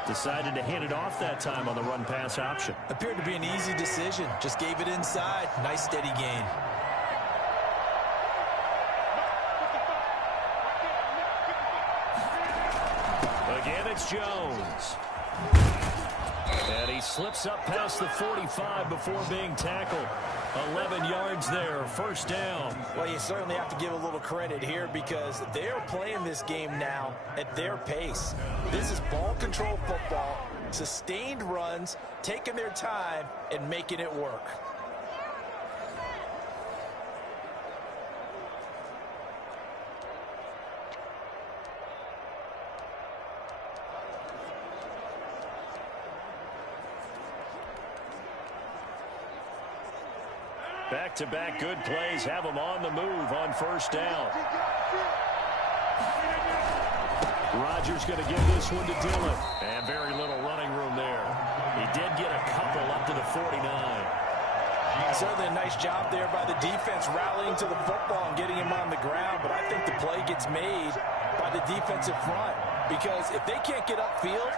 Decided to hand it off that time on the run-pass option. Appeared to be an easy decision. Just gave it inside. Nice steady gain. Again, it's Jones. And he slips up past the 45 before being tackled. 11 yards there, 1st down. Well, you certainly have to give a little credit here because they're playing this game now at their pace. This is ball control football, sustained runs, taking their time and making it work. Back-to-back good plays have them on the move on 1st down. Rodgers going to give this one to Dillon. And very little running room there. He did get a couple up to the 49. Certainly a nice job there by the defense rallying to the football and getting him on the ground. But I think the play gets made by the defensive front. Because if they can't get upfield,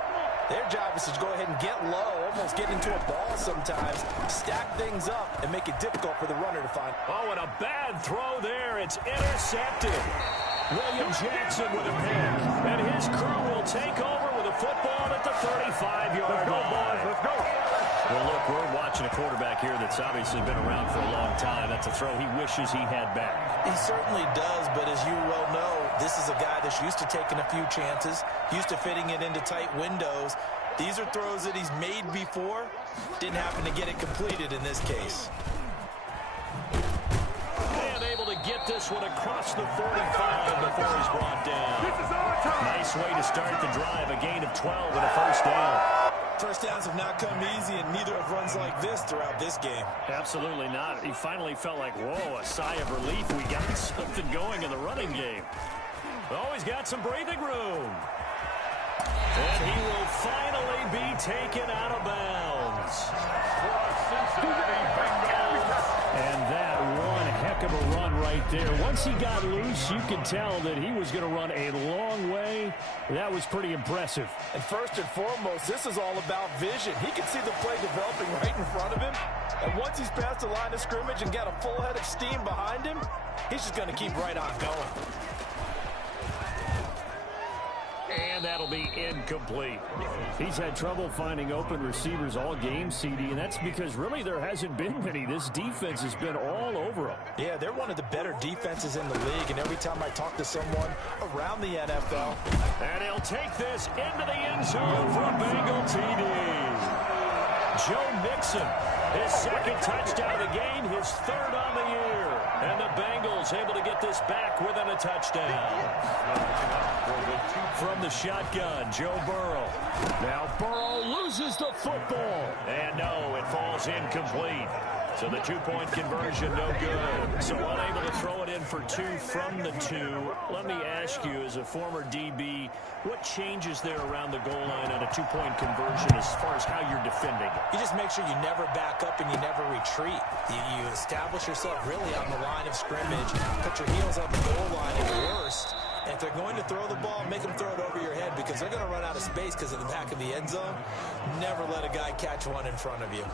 their job is to go ahead and get low, almost get into a ball sometimes, stack things up, and make it difficult for the runner to find. Oh, and a bad throw there. It's intercepted. William Jackson with a pick. And his crew will take over with a football at the 35-yard line. Let's go. Well, look, we're watching a quarterback here that's obviously been around for a long time. That's a throw he wishes he had back. He certainly does, but as you well know, this is a guy that's used to taking a few chances, used to fitting it into tight windows. These are throws that he's made before. Didn't happen to get it completed in this case. And able to get this one across the 45 before he's brought down. Nice way to start the drive. A gain of 12 and a 1st down. First downs have not come easy, and neither have runs like this throughout this game. Absolutely not. He finally felt like, whoa, a sigh of relief. We got something going in the running game. Oh, he's got some breathing room. And he will finally be taken out of bounds. And that one heck of a run right there. Once he got loose, you could tell that he was going to run a long way. That was pretty impressive. And first and foremost, this is all about vision. He can see the play developing right in front of him. And once he's past the line of scrimmage and got a full head of steam behind him, he's just going to keep right on going. And that'll be incomplete. He's had trouble finding open receivers all game, CD, and that's because really there hasn't been many. This defense has been all over him. Yeah, they're one of the better defenses in the league, and every time I talk to someone around the NFL. And he'll take this into the end zone for a Bengal TD. Joe Mixon, his second touchdown of the game, his third on the year. And the Bengals able to get this back within a touchdown. From the shotgun, Joe Burrow. Now Burrow loses the football. And no, it falls incomplete. So the two-point conversion, no good. So unable to throw it in for two from the two. Let me ask you, as a former DB, what changes there around the goal line on a two-point conversion as far as how you're defending? You just make sure you never back up and you never retreat. You establish yourself really on the line of scrimmage, put your heels on the goal line at worst. And if they're going to throw the ball, make them throw it over your head because they're going to run out of space because of the back of the end zone. Never let a guy catch one in front of you.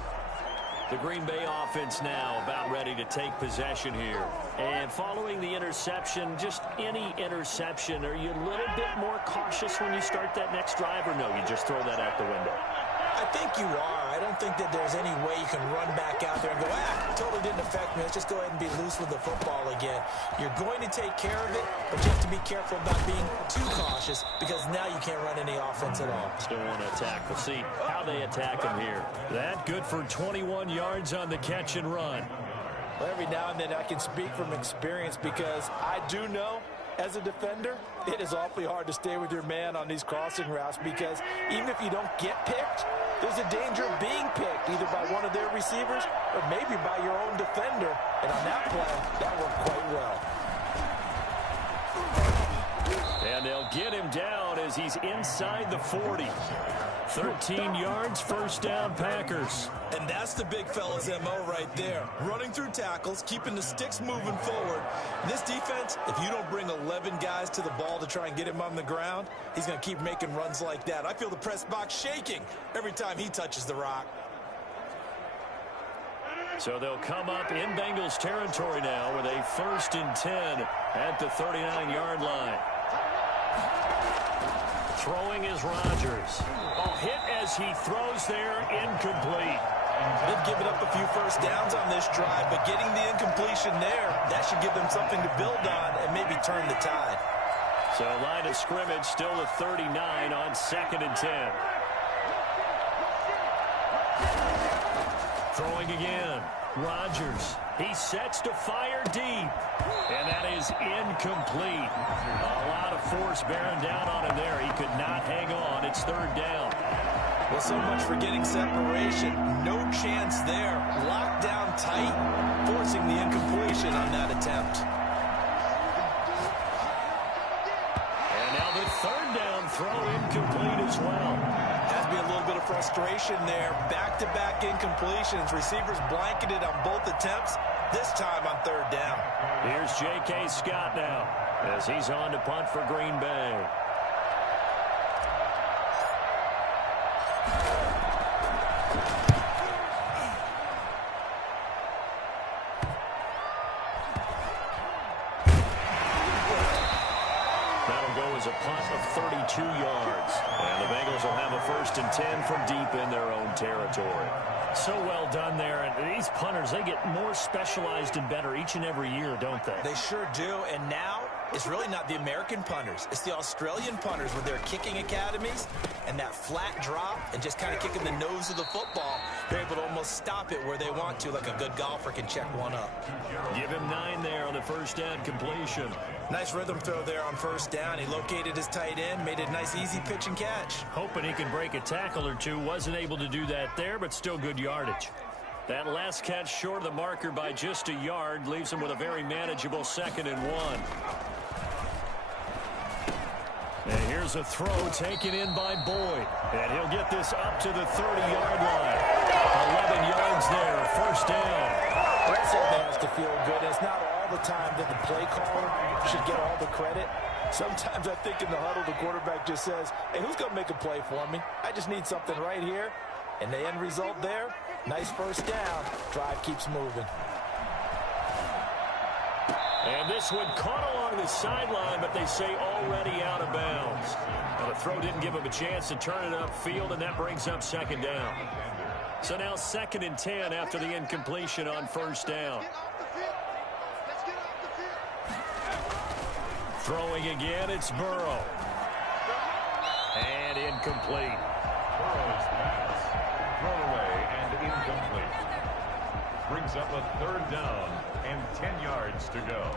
The Green Bay offense now about ready to take possession here. And following the interception, just any interception, are you a little bit more cautious when you start that next drive, or no, you just throw that out the window? I think you are. I don't think that there's any way you can run back out there and go, totally didn't affect me. Let's just go ahead and be loose with the football again. You're going to take care of it, but you have to be careful about being too cautious because now you can't run any offense at all. Still want to attack. We'll see how they attack him here. That good for 21 yards on the catch and run. Well, every now and then I can speak from experience because I do know as a defender, it is awfully hard to stay with your man on these crossing routes because even if you don't get picked, there's a danger of being picked either by one of their receivers or maybe by your own defender. And on that play, that worked quite well. And they'll get him down as he's inside the 40. 13 yards, first down, Packers. And that's the big fella's MO right there. Running through tackles, keeping the sticks moving forward. This defense, if you don't bring 11 guys to the ball to try and get him on the ground, he's going to keep making runs like that. I feel the press box shaking every time he touches the rock. So they'll come up in Bengals territory now with a 1st and 10 at the 39-yard line. Throwing is Rodgers. Hit as he throws there, incomplete. They've given up a few first downs on this drive, but getting the incompletion there, that should give them something to build on and maybe turn the tide. So line of scrimmage still at 39 on 2nd and 10. Throwing again. Rodgers. He sets to fire deep. And that is incomplete. A lot of force bearing down on him there. He could not hang on. It's 3rd down. Well, so much for getting separation. No chance there. Locked down tight, forcing the incompletion on that attempt. And now the 3rd down throw incomplete as well. Has to be a little bit of frustration there. Back-to-back incompletions. Receivers blanketed on both attempts, this time on 3rd down. Here's J.K. Scott now as he's on to punt for Green Bay. That'll go as a punt of 32 yards. And the Bengals will have a 1st and 10 from deep in their own territory. So well done there. And these punters, they get more specialized and better each and every year, don't they? They sure do. And now it's really not the American punters. It's the Australian punters with their kicking academies and that flat drop and just kind of kicking the nose of the football. They're able to almost stop it where they want to, like a good golfer can check one up. Give him 9 there on the 1st down completion. Nice rhythm throw there on 1st down. He located his tight end, made it a nice easy pitch and catch. Hoping he can break a tackle or two. Wasn't able to do that there, but still good yardage. That last catch short of the marker by just a yard leaves him with a very manageable 2nd and 1. And here's a throw taken in by Boyd. And he'll get this up to the 30-yard line. 11 yards there, 1st down. That has to feel good. It's not all the time that the play caller should get all the credit. Sometimes I think in the huddle, the quarterback just says, hey, who's going to make a play for me? I just need something right here. And the end result there, nice first down. Drive keeps moving. And this one caught along the sideline, but they say already out of bounds. Now the throw didn't give him a chance to turn it upfield, and that brings up second down. So now 2nd and 10 after the incompletion on first down. Throwing again, it's Burrow. And incomplete. Burrow's pass. Thrown away and incomplete. Brings up a 3rd down and 10 yards to go.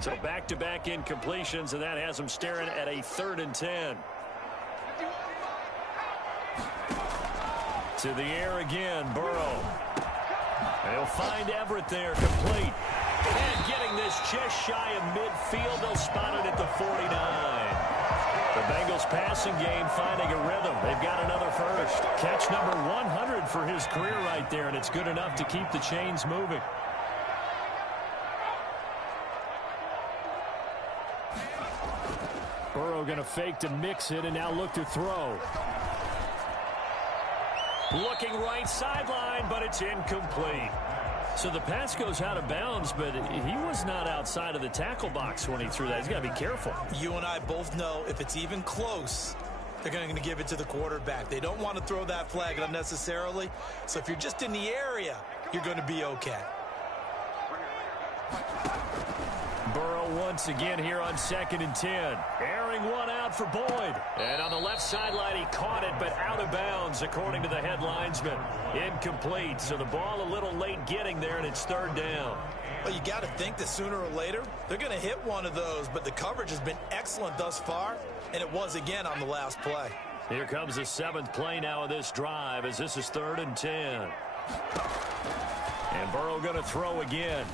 So back-to-back incompletions, and that has them staring at a 3rd and 10. To the air again, Burrow. They'll find Everett there, complete. And getting this just shy of midfield, they'll spot it at the 49. The Bengals passing game finding a rhythm. They've got another first. Catch number 100 for his career right there, and it's good enough to keep the chains moving. Burrow going to fake to mix it and now look to throw. Looking right sideline, but it's incomplete. So the pass goes out of bounds, but he was not outside of the tackle box when he threw that. He's got to be careful. You and I both know if it's even close, they're going to give it to the quarterback. They don't want to throw that flag unnecessarily. So if you're just in the area, you're going to be okay. Burrow once again here on 2nd and 10. Airing one out for Boyd. And on the left sideline, he caught it, but out of bounds, according to the head linesman. Incomplete. So the ball a little late getting there, and it's 3rd down. Well, you got to think that sooner or later, they're going to hit one of those, but the coverage has been excellent thus far, and it was again on the last play. Here comes the 7th play now of this drive, as this is 3rd and 10. And Burrow going to throw again.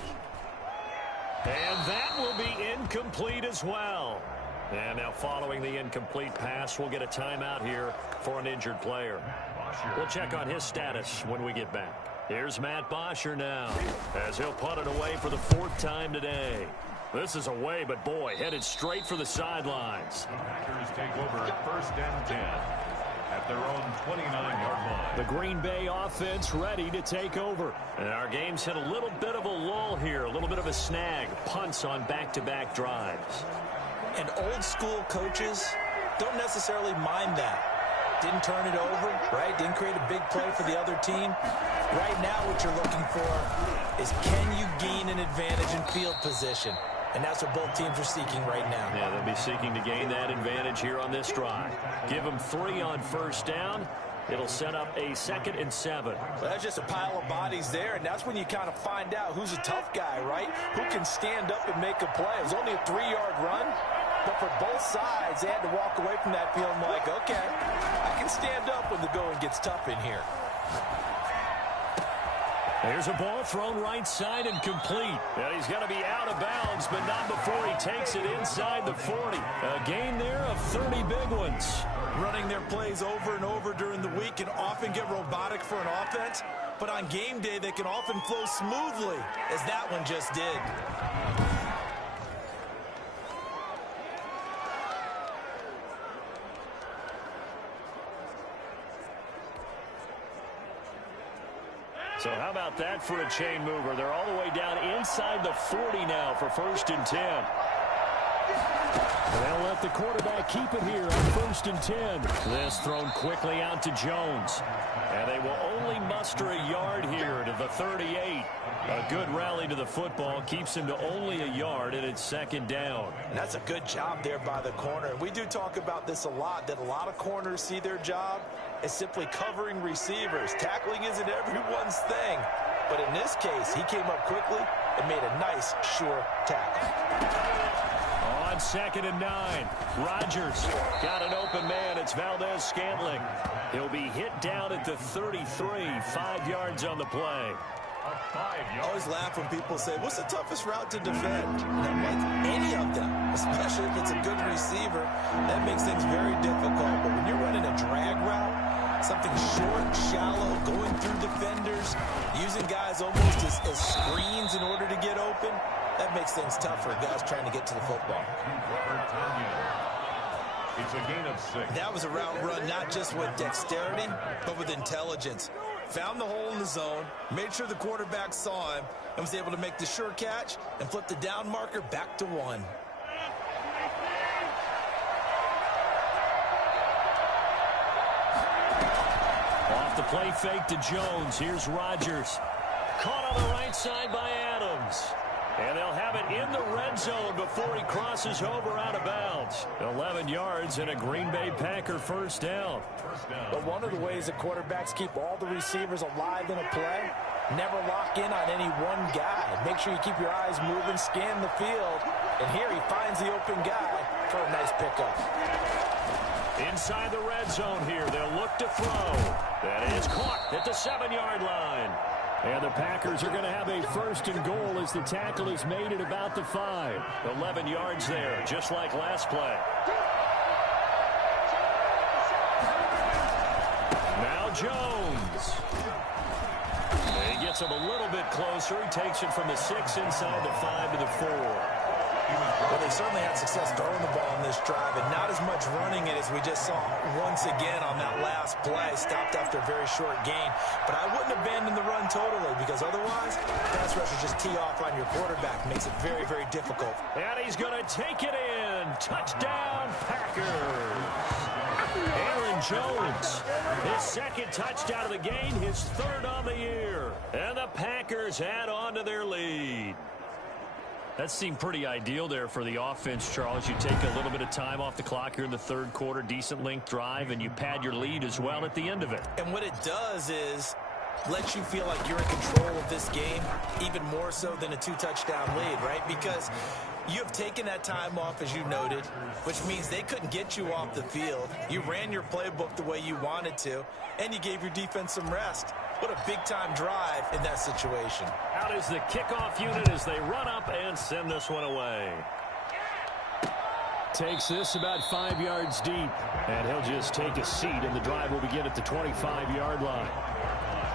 And that will be incomplete as well. And now following the incomplete pass, we'll get a timeout here for an injured player. We'll check on his status when we get back. Here's Matt Bosher now, as he'll punt it away for the 4th time today. This is away, but boy, headed straight for the sidelines. Packers take over 1st and 10 at their own 29-yard line. The Green Bay offense ready to take over. And our game's hit a little bit of a lull here, a little bit of a snag. Punts on back-to-back drives. And old school coaches don't necessarily mind that. Didn't turn it over, right? Didn't create a big play for the other team. Right now what you're looking for is, can you gain an advantage in field position? And that's what both teams are seeking right now. Yeah, they'll be seeking to gain that advantage here on this drive. Give them 3 on first down. It'll set up a 2nd and 7. Well, that's just a pile of bodies there, and that's when you kind of find out who's a tough guy, right? Who can stand up and make a play. It was only a 3-yard run, but for both sides, they had to walk away from that feeling like, okay, I can stand up when the going gets tough in here. There's a ball thrown right side and complete. And he's going to be out of bounds, but not before he takes it inside the 40. A gain there of 30 big ones. Running their plays over and over during the week can often get robotic for an offense, but on game day they can often flow smoothly, as that one just did. So how about that for a chain mover? They're all the way down inside the 40 now for 1st and 10. They'll let the quarterback keep it here on 1st and 10. This thrown quickly out to Jones. And they will only muster a yard here to the 38. A good rally to the football keeps him to only a yard, and it's 2nd down. And that's a good job there by the corner. And we do talk about this a lot, that a lot of corners see their job as simply covering receivers. Tackling isn't everyone's thing. But in this case, he came up quickly and made a nice, sure tackle. On 2nd and 9, Rodgers got an open man. It's Valdez-Scantling. He'll be hit down at the 33, 5 yards on the play. 5 I always laugh when people say, what's the toughest route to defend? And I'm like, any of them, especially if it's a good receiver. That makes things very difficult. But when you're running a drag route, something short, shallow, going through defenders, using guys almost as screens in order to get open, that makes things tough for guys trying to get to the football. It's a gain of 6. That was a route run not just with dexterity, but with intelligence. Found the hole in the zone, made sure the quarterback saw him, and was able to make the sure catch and flip the down marker back to 1. Off the play fake to Jones. Here's Rodgers. Caught on the right side by Adams. And they'll have it in the red zone before he crosses over out of bounds. 11 yards and a Green Bay Packer first down. But one of the ways that quarterbacks keep all the receivers alive in a play, never lock in on any one guy. Make sure you keep your eyes moving, scan the field. And here he finds the open guy for a nice pickup. Inside the red zone here, they'll look to throw. That is caught at the 7-yard line. And the Packers are going to have a first and goal as the tackle is made at about the 5. 11 yards there, just like last play. Now Jones. He gets him a little bit closer. He takes it from the 6 inside the 5 to the 4. Well, they certainly had success throwing the ball in this drive, and not as much running it as we just saw once again on that last play. Stopped after a very short gain. But I wouldn't abandon the run totally, because otherwise, pass rushers just tee off on your quarterback. Makes it very, very difficult. And he's going to take it in. Touchdown, Packers. Aaron Jones, his second touchdown of the game, his third on the year. And the Packers add on to their lead. That seemed pretty ideal there for the offense, Charles. You take a little bit of time off the clock here in the third quarter, decent length drive, and you pad your lead as well at the end of it. And what it does is lets you feel like you're in control of this game, even more so than a 2-touchdown lead, right? Because you have taken that time off, as you noted, which means they couldn't get you off the field. You ran your playbook the way you wanted to, and you gave your defense some rest. What a big-time drive in that situation. Out is the kickoff unit as they run up and send this one away. Takes this about 5 yards deep, and he'll just take a seat, and the drive will begin at the 25-yard line.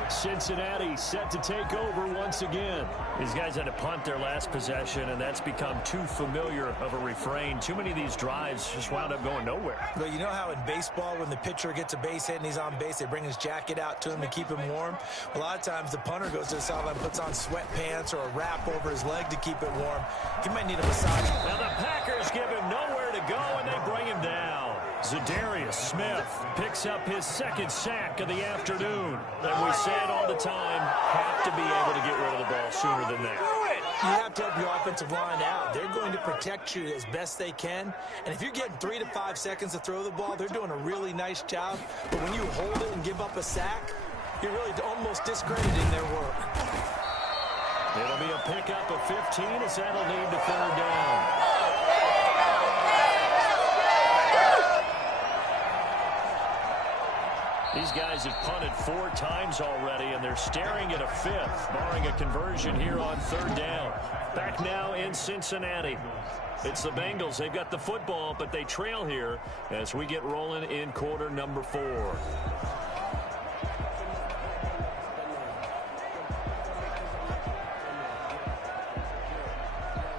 Cincinnati set to take over once again. These guys had to punt their last possession, and that's become too familiar of a refrain. Too many of these drives just wound up going nowhere. But you know how in baseball, when the pitcher gets a base hit and he's on base, they bring his jacket out to him to keep him warm? A lot of times the punter goes to the sideline, puts on sweatpants or a wrap over his leg to keep it warm. He might need a massage. Now the Packers give him nowhere to go, and they bring him down. Zadarius Smith picks up his second sack of the afternoon. And we say it all the time, have to be able to get rid of the ball sooner than that. You have to help your offensive line out. They're going to protect you as best they can. And if you're getting 3 to 5 seconds to throw the ball, they're doing a really nice job. But when you hold it and give up a sack, you're really almost discrediting their work. It'll be a pickup of 15 as that'll lead to third down. These guys have punted 4 times already, and they're staring at a 5th, barring a conversion here on third down. Back now in Cincinnati. It's the Bengals. They've got the football, but they trail here as we get rolling in quarter number 4.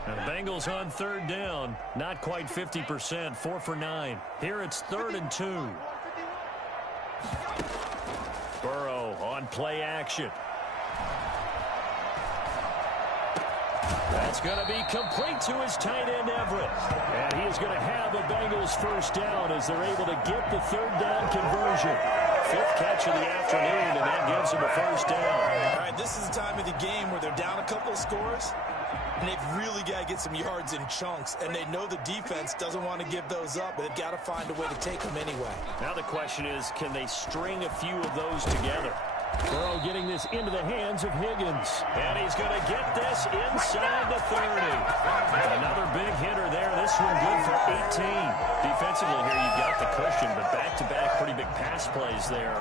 And the Bengals on third down, not quite 50%, 4 for 9. Here it's 3rd and 2. Burrow on play action. That's going to be complete to his tight end, Everett. And he is going to have a Bengals first down as they're able to get the third down conversion. 5th catch of the afternoon, and that gives him a first down. All right, this is the time of the game where they're down a couple of scores, and they've really got to get some yards in chunks, and they know the defense doesn't want to give those up, but they've got to find a way to take them anyway. Now the question is, can they string a few of those together? Burrow getting this into the hands of Higgins. And he's going to get this inside the 30. Another big hitter there. This one good for 18. Defensively here, you've got the cushion, but back-to-back pretty big pass plays there.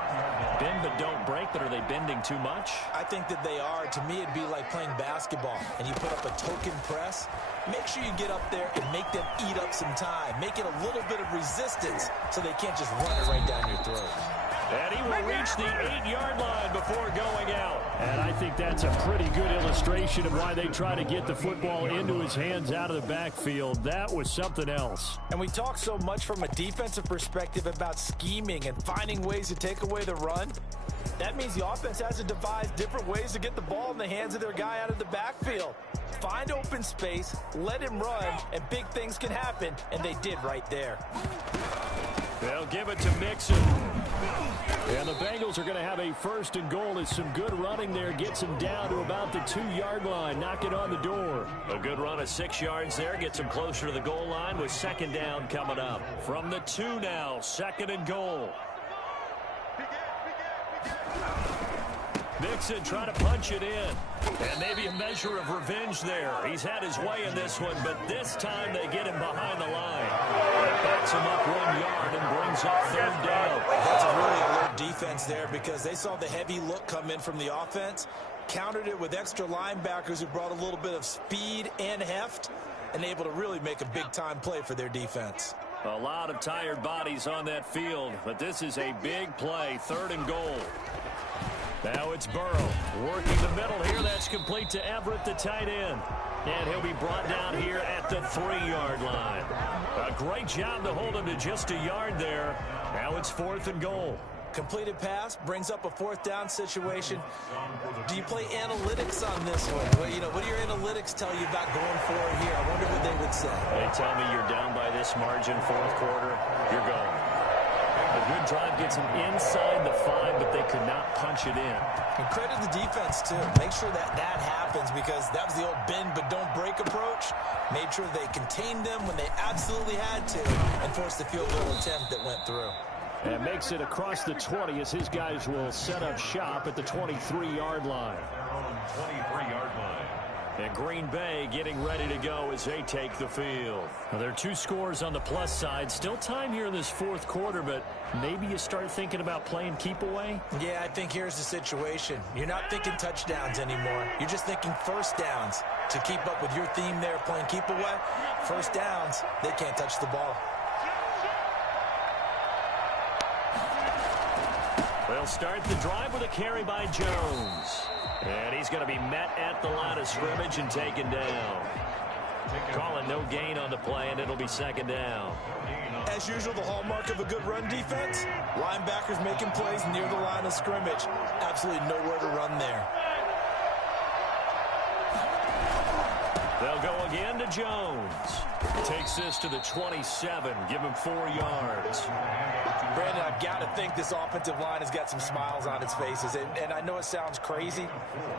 Bend but don't break, but are they bending too much? I think that they are. To me, it'd be like playing basketball, and you put up a token press. Make sure you get up there and make them eat up some time. Make it a little bit of resistance so they can't just run it right down your throat. And he will reach the 8-yard line before going out. And I think that's a pretty good illustration of why they try to get the football into his hands out of the backfield. That was something else. And we talk so much from a defensive perspective about scheming and finding ways to take away the run. That means the offense has to devise different ways to get the ball in the hands of their guy out of the backfield. Find open space, let him run, and big things can happen, and they did right there. They'll give it to Mixon. And the Bengals are going to have a 1st and goal as some good running there gets him down to about the 2-yard line, knocking on the door. A good run of 6 yards there gets him closer to the goal line with 2nd down coming up. From the 2 now, 2nd and goal. Mixon trying to punch it in. And maybe a measure of revenge there. He's had his way in this one, but this time they get him behind the line. That backs him up 1 yard and brings up 3rd down. That's a really alert defense there because they saw the heavy look come in from the offense, countered it with extra linebackers who brought a little bit of speed and heft, and able to really make a big-time play for their defense. A lot of tired bodies on that field, but this is a big play, 3rd and goal. Now it's Burrow working the middle here. That's complete to Everett, the tight end. And he'll be brought down here at the 3-yard line. A great job to hold him to just a yard there. Now it's 4th and goal. Completed pass brings up a 4th down situation. Do you play analytics on this one? Well, what do your analytics tell you about going forward here? I wonder what they would say. They tell me you're down by this margin, 4th quarter, you're going. A good drive gets them inside the 5, but they could not punch it in. And credit the defense, too. Make sure that happens because that was the old bend but don't break approach. Made sure they contained them when they absolutely had to and forced the field goal attempt that went through. And makes it across the 20 as his guys will set up shop at the 23-yard line. 23-yard line. And Green Bay getting ready to go as they take the field. Now, there are 2 scores on the plus side. Still time here in this 4th quarter, but maybe you start thinking about playing keep away? Yeah, I think here's the situation. You're not thinking touchdowns anymore. You're just thinking 1st downs. To keep up with your theme there of playing keep away, 1st downs, they can't touch the ball. They'll start the drive with a carry by Jones. And he's going to be met at the line of scrimmage and taken down. Calling no gain on the play, and it'll be 2nd down. As usual, the hallmark of a good run defense, linebackers making plays near the line of scrimmage. Absolutely nowhere to run there. They'll go again to Jones. Takes this to the 27. Give him 4 yards. Brandon, I've got to think this offensive line has got some smiles on its faces. And I know it sounds crazy,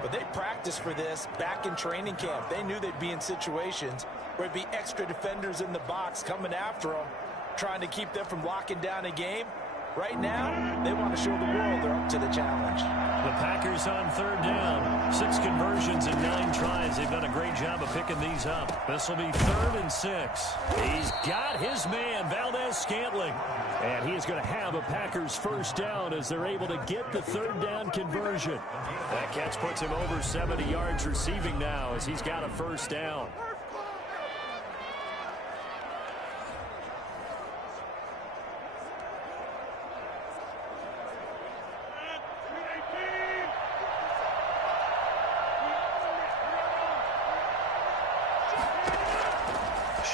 but they practiced for this back in training camp. They knew they'd be in situations where it'd be extra defenders in the box coming after them, trying to keep them from locking down a game. Right now, they want to show the world they're up to the challenge. The Packers on 3rd down. 6 conversions in 9 tries. They've done a great job of picking these up. This will be 3rd and 6. He's got his man, Valdez-Scantling. And he is going to have a Packers 1st down as they're able to get the 3rd down conversion. That catch puts him over 70 yards receiving now as he's got a 1st down.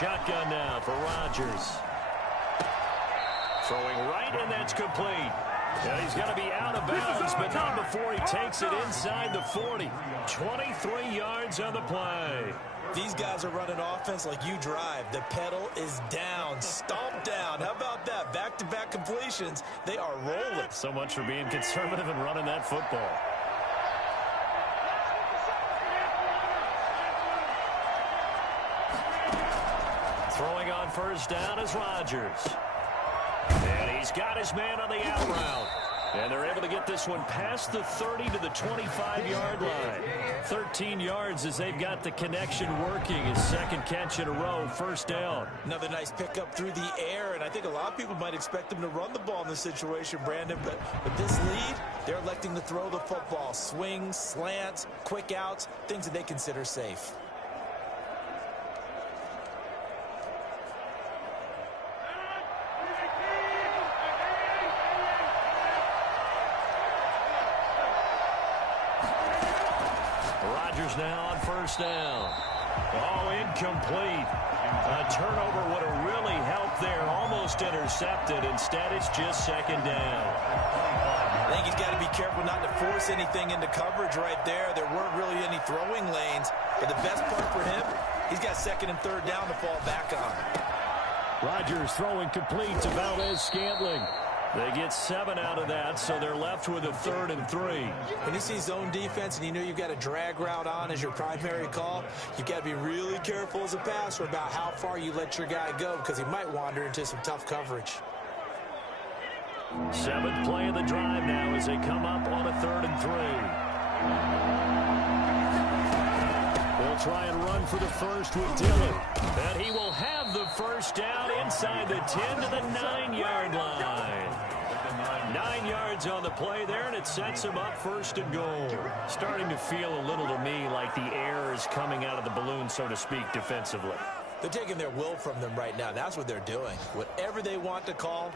Shotgun now for Rodgers. Throwing right, and that's complete. And he's going to be out of bounds, but not before he takes it inside the 40. 23 yards on the play. These guys are running offense like you drive. The pedal is down, stomped down. How about that? Back-to-back completions. They are rolling. So much for being conservative and running that football. Throwing on 1st down is Rodgers. And he's got his man on the out route. And they're able to get this one past the 30 to the 25-yard line. 13 yards as they've got the connection working. His second catch in a row, first down. Another nice pickup through the air, and I think a lot of people might expect them to run the ball in this situation, Brandon, but with this lead, they're electing to throw the football. Swings, slants, quick outs, things that they consider safe. Now on first down. Oh, incomplete. A turnover would have really helped there. Almost intercepted. Instead, it's just second down. I think he's got to be careful not to force anything into coverage right there. There weren't really any throwing lanes. But the best part for him, he's got second and third down to fall back on. Rodgers throwing complete to Valdez-Scantling. They get 7 out of that, so they're left with a 3rd and 3. When you see zone defense and you know you've got a drag route on as your primary call, you've got to be really careful as a passer about how far you let your guy go because he might wander into some tough coverage. 7th play of the drive now as they come up on a 3rd and 3. They'll try and run for the first with Dillon. And he will have the first down inside the 10 to the 9-yard line. 9 yards on the play there, and it sets him up 1st and goal. Starting to feel a little to me like the air is coming out of the balloon, so to speak, defensively. They're taking their will from them right now. That's what they're doing. Whatever they want to call,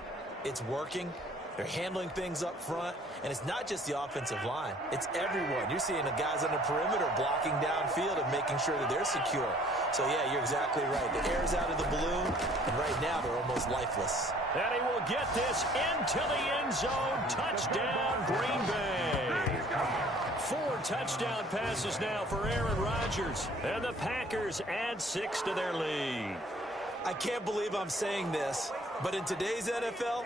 it's working. They're handling things up front, and it's not just the offensive line. It's everyone. You're seeing the guys on the perimeter blocking downfield and making sure that they're secure. So, yeah, you're exactly right. The air's out of the balloon, and right now they're almost lifeless. And he will get this into the end zone. Touchdown, Green Bay. 4 touchdown passes now for Aaron Rodgers, and the Packers add 6 to their lead. I can't believe I'm saying this, but in today's NFL,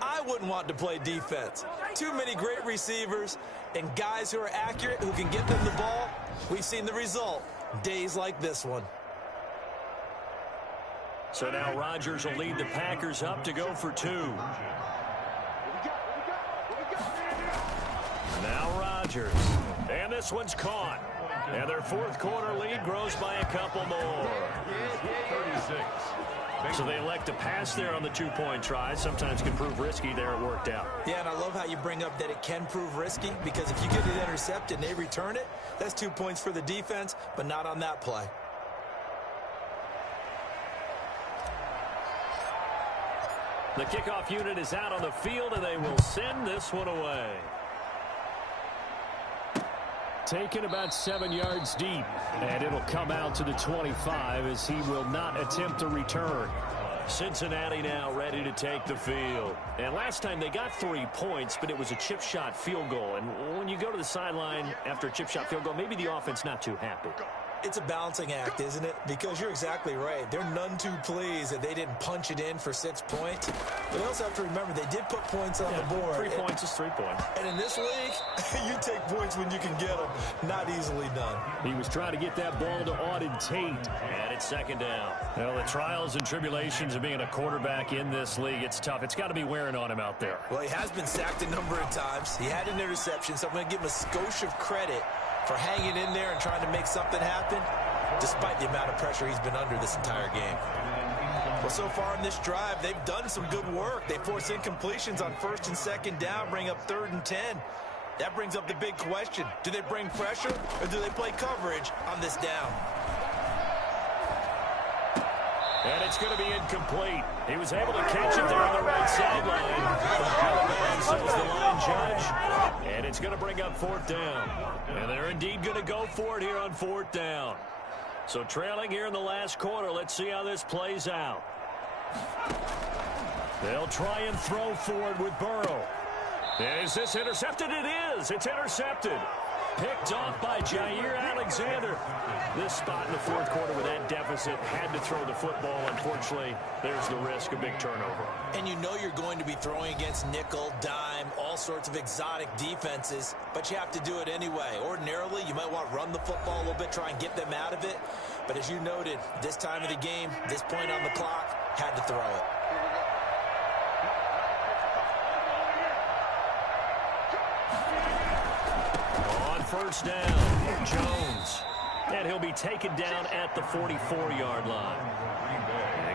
I wouldn't want to play defense. Too many great receivers and guys who are accurate, who can get them the ball. We've seen the result. Days like this one. So now Rodgers will lead the Packers up to go for 2. Now Rodgers. And this one's caught. And their 4th quarter lead grows by a couple more. 36. So they elect to pass there on the 2-point try. Sometimes can prove risky. There it worked out. Yeah, and I love how you bring up that it can prove risky, because if you get it intercepted and they return it, that's 2 points for the defense, but not on that play. The kickoff unit is out on the field, and they will send this one away. Taken about 7 yards deep, and it'll come out to the 25 as he will not attempt a return. Cincinnati now ready to take the field. And last time they got 3 points, but it was a chip shot field goal. And when you go to the sideline after a chip shot field goal, maybe the offense not too happy. It's a balancing act, isn't it? Because you're exactly right. They're none too pleased that they didn't punch it in for 6 points. But they also have to remember they did put points on the board. 3 points is 3 points. And in this league, you take points when you can get them. Not easily done. He was trying to get that ball to Auden Tate. And it's 2nd down. Well, the trials and tribulations of being a quarterback in this league, it's tough. It's got to be wearing on him out there. Well, he has been sacked a number of times. He had an interception, so I'm going to give him a skosh of credit for hanging in there and trying to make something happen, despite the amount of pressure he's been under this entire game. Well, so far in this drive, they've done some good work. They force incompletions on 1st and 2nd down, bring up 3rd and 10. That brings up the big question. Do they bring pressure, or do they play coverage on this down? And it's going to be incomplete. He was able to catch it there on the right sideline. Says the line judge. And it's going to bring up 4th down. And they're indeed going to go for it here on 4th down. So trailing here in the last quarter. Let's see how this plays out. They'll try and throw forward with Burrow. Is this intercepted? It is. It's intercepted. Picked off by Jair Alexander. This spot in the 4th quarter with that deficit, had to throw the football. Unfortunately, there's the risk of big turnover. And you know you're going to be throwing against nickel, dime, all sorts of exotic defenses, but you have to do it anyway. Ordinarily, you might want to run the football a little bit, try and get them out of it. But as you noted, this time of the game, this point on the clock, had to throw it. first down. Jones. And he'll be taken down at the 44-yard line.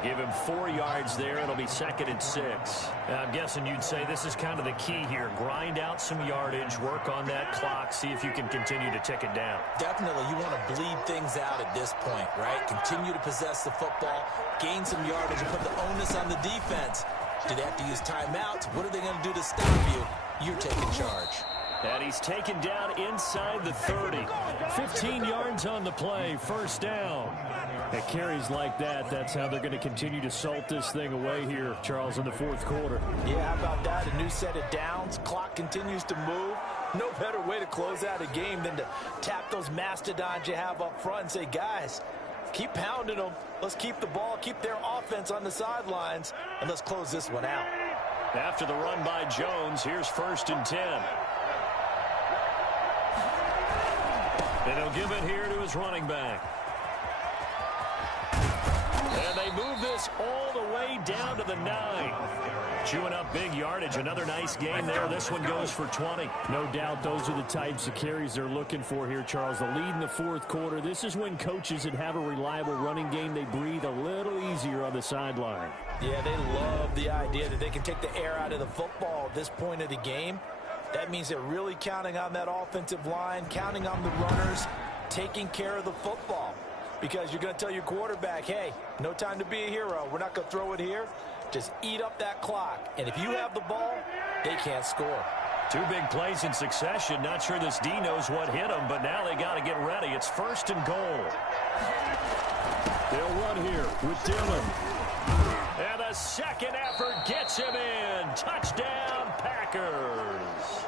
Give him 4 yards there. It'll be 2nd and 6. I'm guessing you'd say this is kind of the key here. Grind out some yardage, work on that clock, see if you can continue to tick it down. Definitely, you want to bleed things out at this point, right? Continue to possess the football, gain some yardage, and put the onus on the defense. Do they have to use timeouts? What are they going to do to stop you? You're taking charge. And he's taken down inside the 30. 15 yards on the play, first down. At carries like that, that's how they're going to continue to salt this thing away here, Charles, in the fourth quarter. Yeah, how about that? A new set of downs. Clock continues to move. No better way to close out a game than to tap those mastodons you have up front and say, guys, keep pounding them. Let's keep the ball, keep their offense on the sidelines, and let's close this one out. After the run by Jones, here's 1st and 10. And he'll give it here to his running back. And they move this all the way down to the 9. Chewing up big yardage. Another nice game there. This one goes for 20. No doubt those are the types of carries they're looking for here, Charles. The lead in the fourth quarter. This is when coaches that have a reliable running game, they breathe a little easier on the sideline. Yeah, they love the idea that they can take the air out of the football at this point of the game. That means they're really counting on that offensive line, counting on the runners, taking care of the football. Because you're going to tell your quarterback, hey, no time to be a hero. We're not going to throw it here. Just eat up that clock. And if you have the ball, they can't score. 2 big plays in succession. Not sure this D knows what hit them, but now they got to get ready. It's 1st and goal. They'll run here with Dillon. And the second effort gets him in. Touchdown, Packers.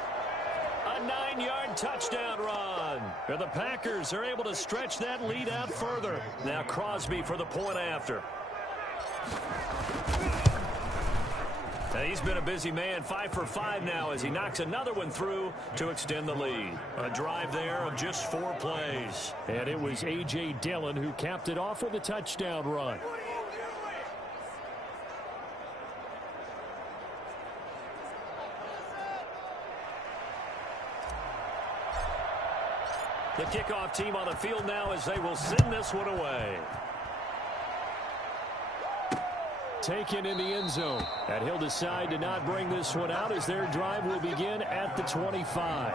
A 9-yard touchdown run. And the Packers are able to stretch that lead out further. Now Crosby for the point after. Now he's been a busy man, 5 for 5 now as he knocks another one through to extend the lead. A drive there of just 4 plays. And it was A.J. Dillon who capped it off with a touchdown run. The kickoff team on the field now as they will send this one away. Taken in the end zone. And he'll decide to not bring this one out as their drive will begin at the 25.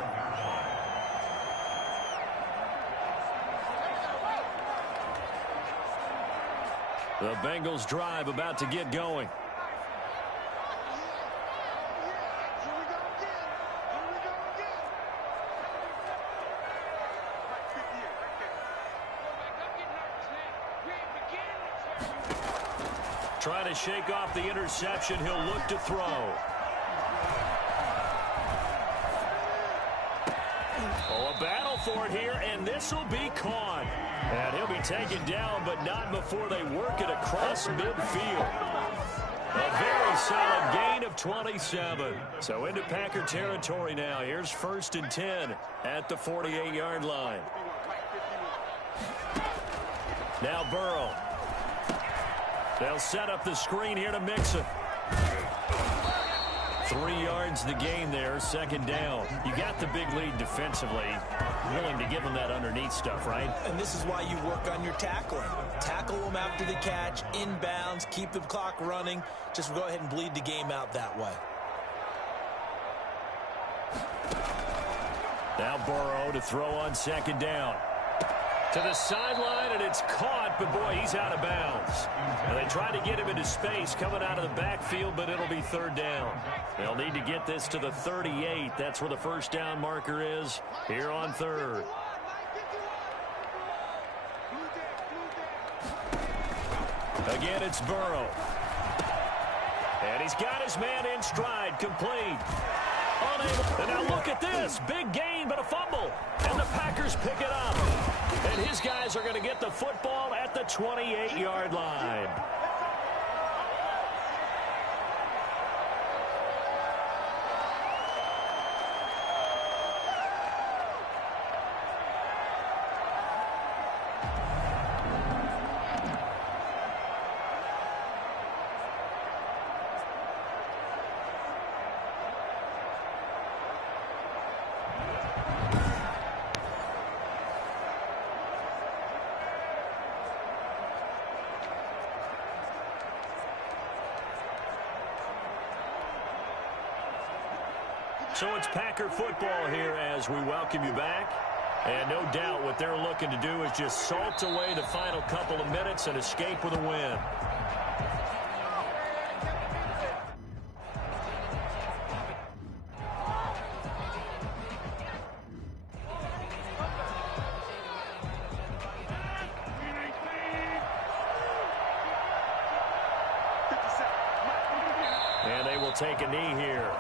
The Bengals drive about to get going. Trying to shake off the interception. He'll look to throw. Oh, a battle for it here, and this will be caught. And he'll be taken down, but not before they work it across midfield. A very solid gain of 27. So into Packer territory now. Here's 1st and 10 at the 48-yard line. Now Burrow. They'll set up the screen here to mix it. 3 yards the gain there, 2nd down. You got the big lead defensively. Willing to give them that underneath stuff, right? And this is why you work on your tackling. Tackle them after the catch, inbounds, keep the clock running. Just go ahead and bleed the game out that way. Now Burrow to throw on 2nd down. To the sideline, and it's caught, but boy, he's out of bounds. And they try to get him into space coming out of the backfield, but it'll be 3rd down. They'll need to get this to the 38. That's where the 1st down marker is here on 3rd. Again, it's Burrow. And he's got his man in stride, complete. Unable. And now look at this. Big gain, but a fumble. And the Packers pick it up. And his guys are going to get the football at the 28-yard line. So it's Packer football here as we welcome you back. And no doubt what they're looking to do is just salt away the final couple of minutes and escape with a win. And they will take a knee here.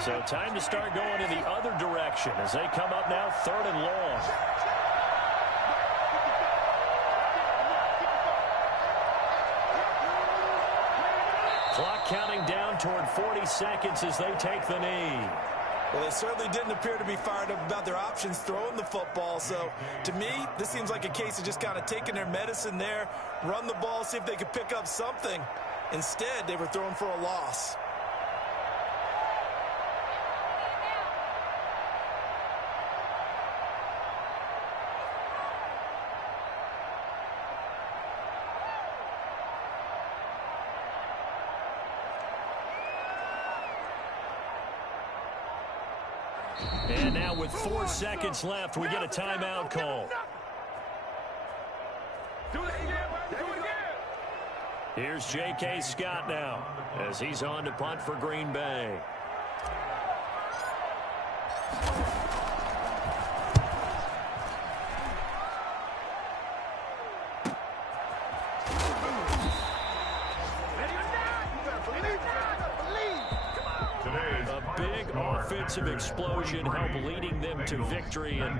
So time to start going in the other direction as they come up now 3rd and long. Clock counting down toward 40 seconds as they take the knee. Well, they certainly didn't appear to be fired up about their options throwing the football. So, to me, this seems like a case of just kind of taking their medicine there, run the ball, see if they could pick up something. Instead, they were throwing for a loss. And now with 4 seconds left, we get a timeout call. Here's J.K. Scott now as he's on to punt for Green Bay. Offensive explosion help leading them to victory, and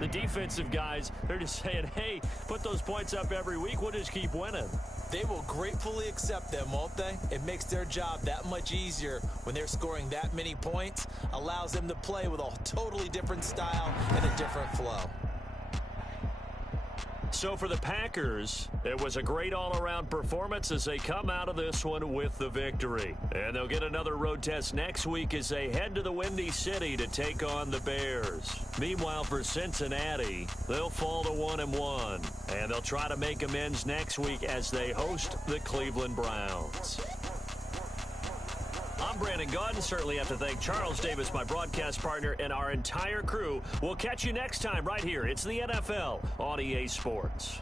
the defensive guys, they're just saying, hey, put those points up every week, we'll just keep winning. They will gratefully accept them, won't they? It makes their job that much easier when they're scoring that many points, allows them to play with a totally different style and a different flow. So for the Packers, it was a great all-around performance as they come out of this one with the victory. And they'll get another road test next week as they head to the Windy City to take on the Bears. Meanwhile, for Cincinnati, they'll fall to 1-1. And they'll try to make amends next week as they host the Cleveland Browns. I'm Brandon Gaudin. Certainly have to thank Charles Davis, my broadcast partner, and our entire crew. We'll catch you next time right here. It's the NFL on EA Sports.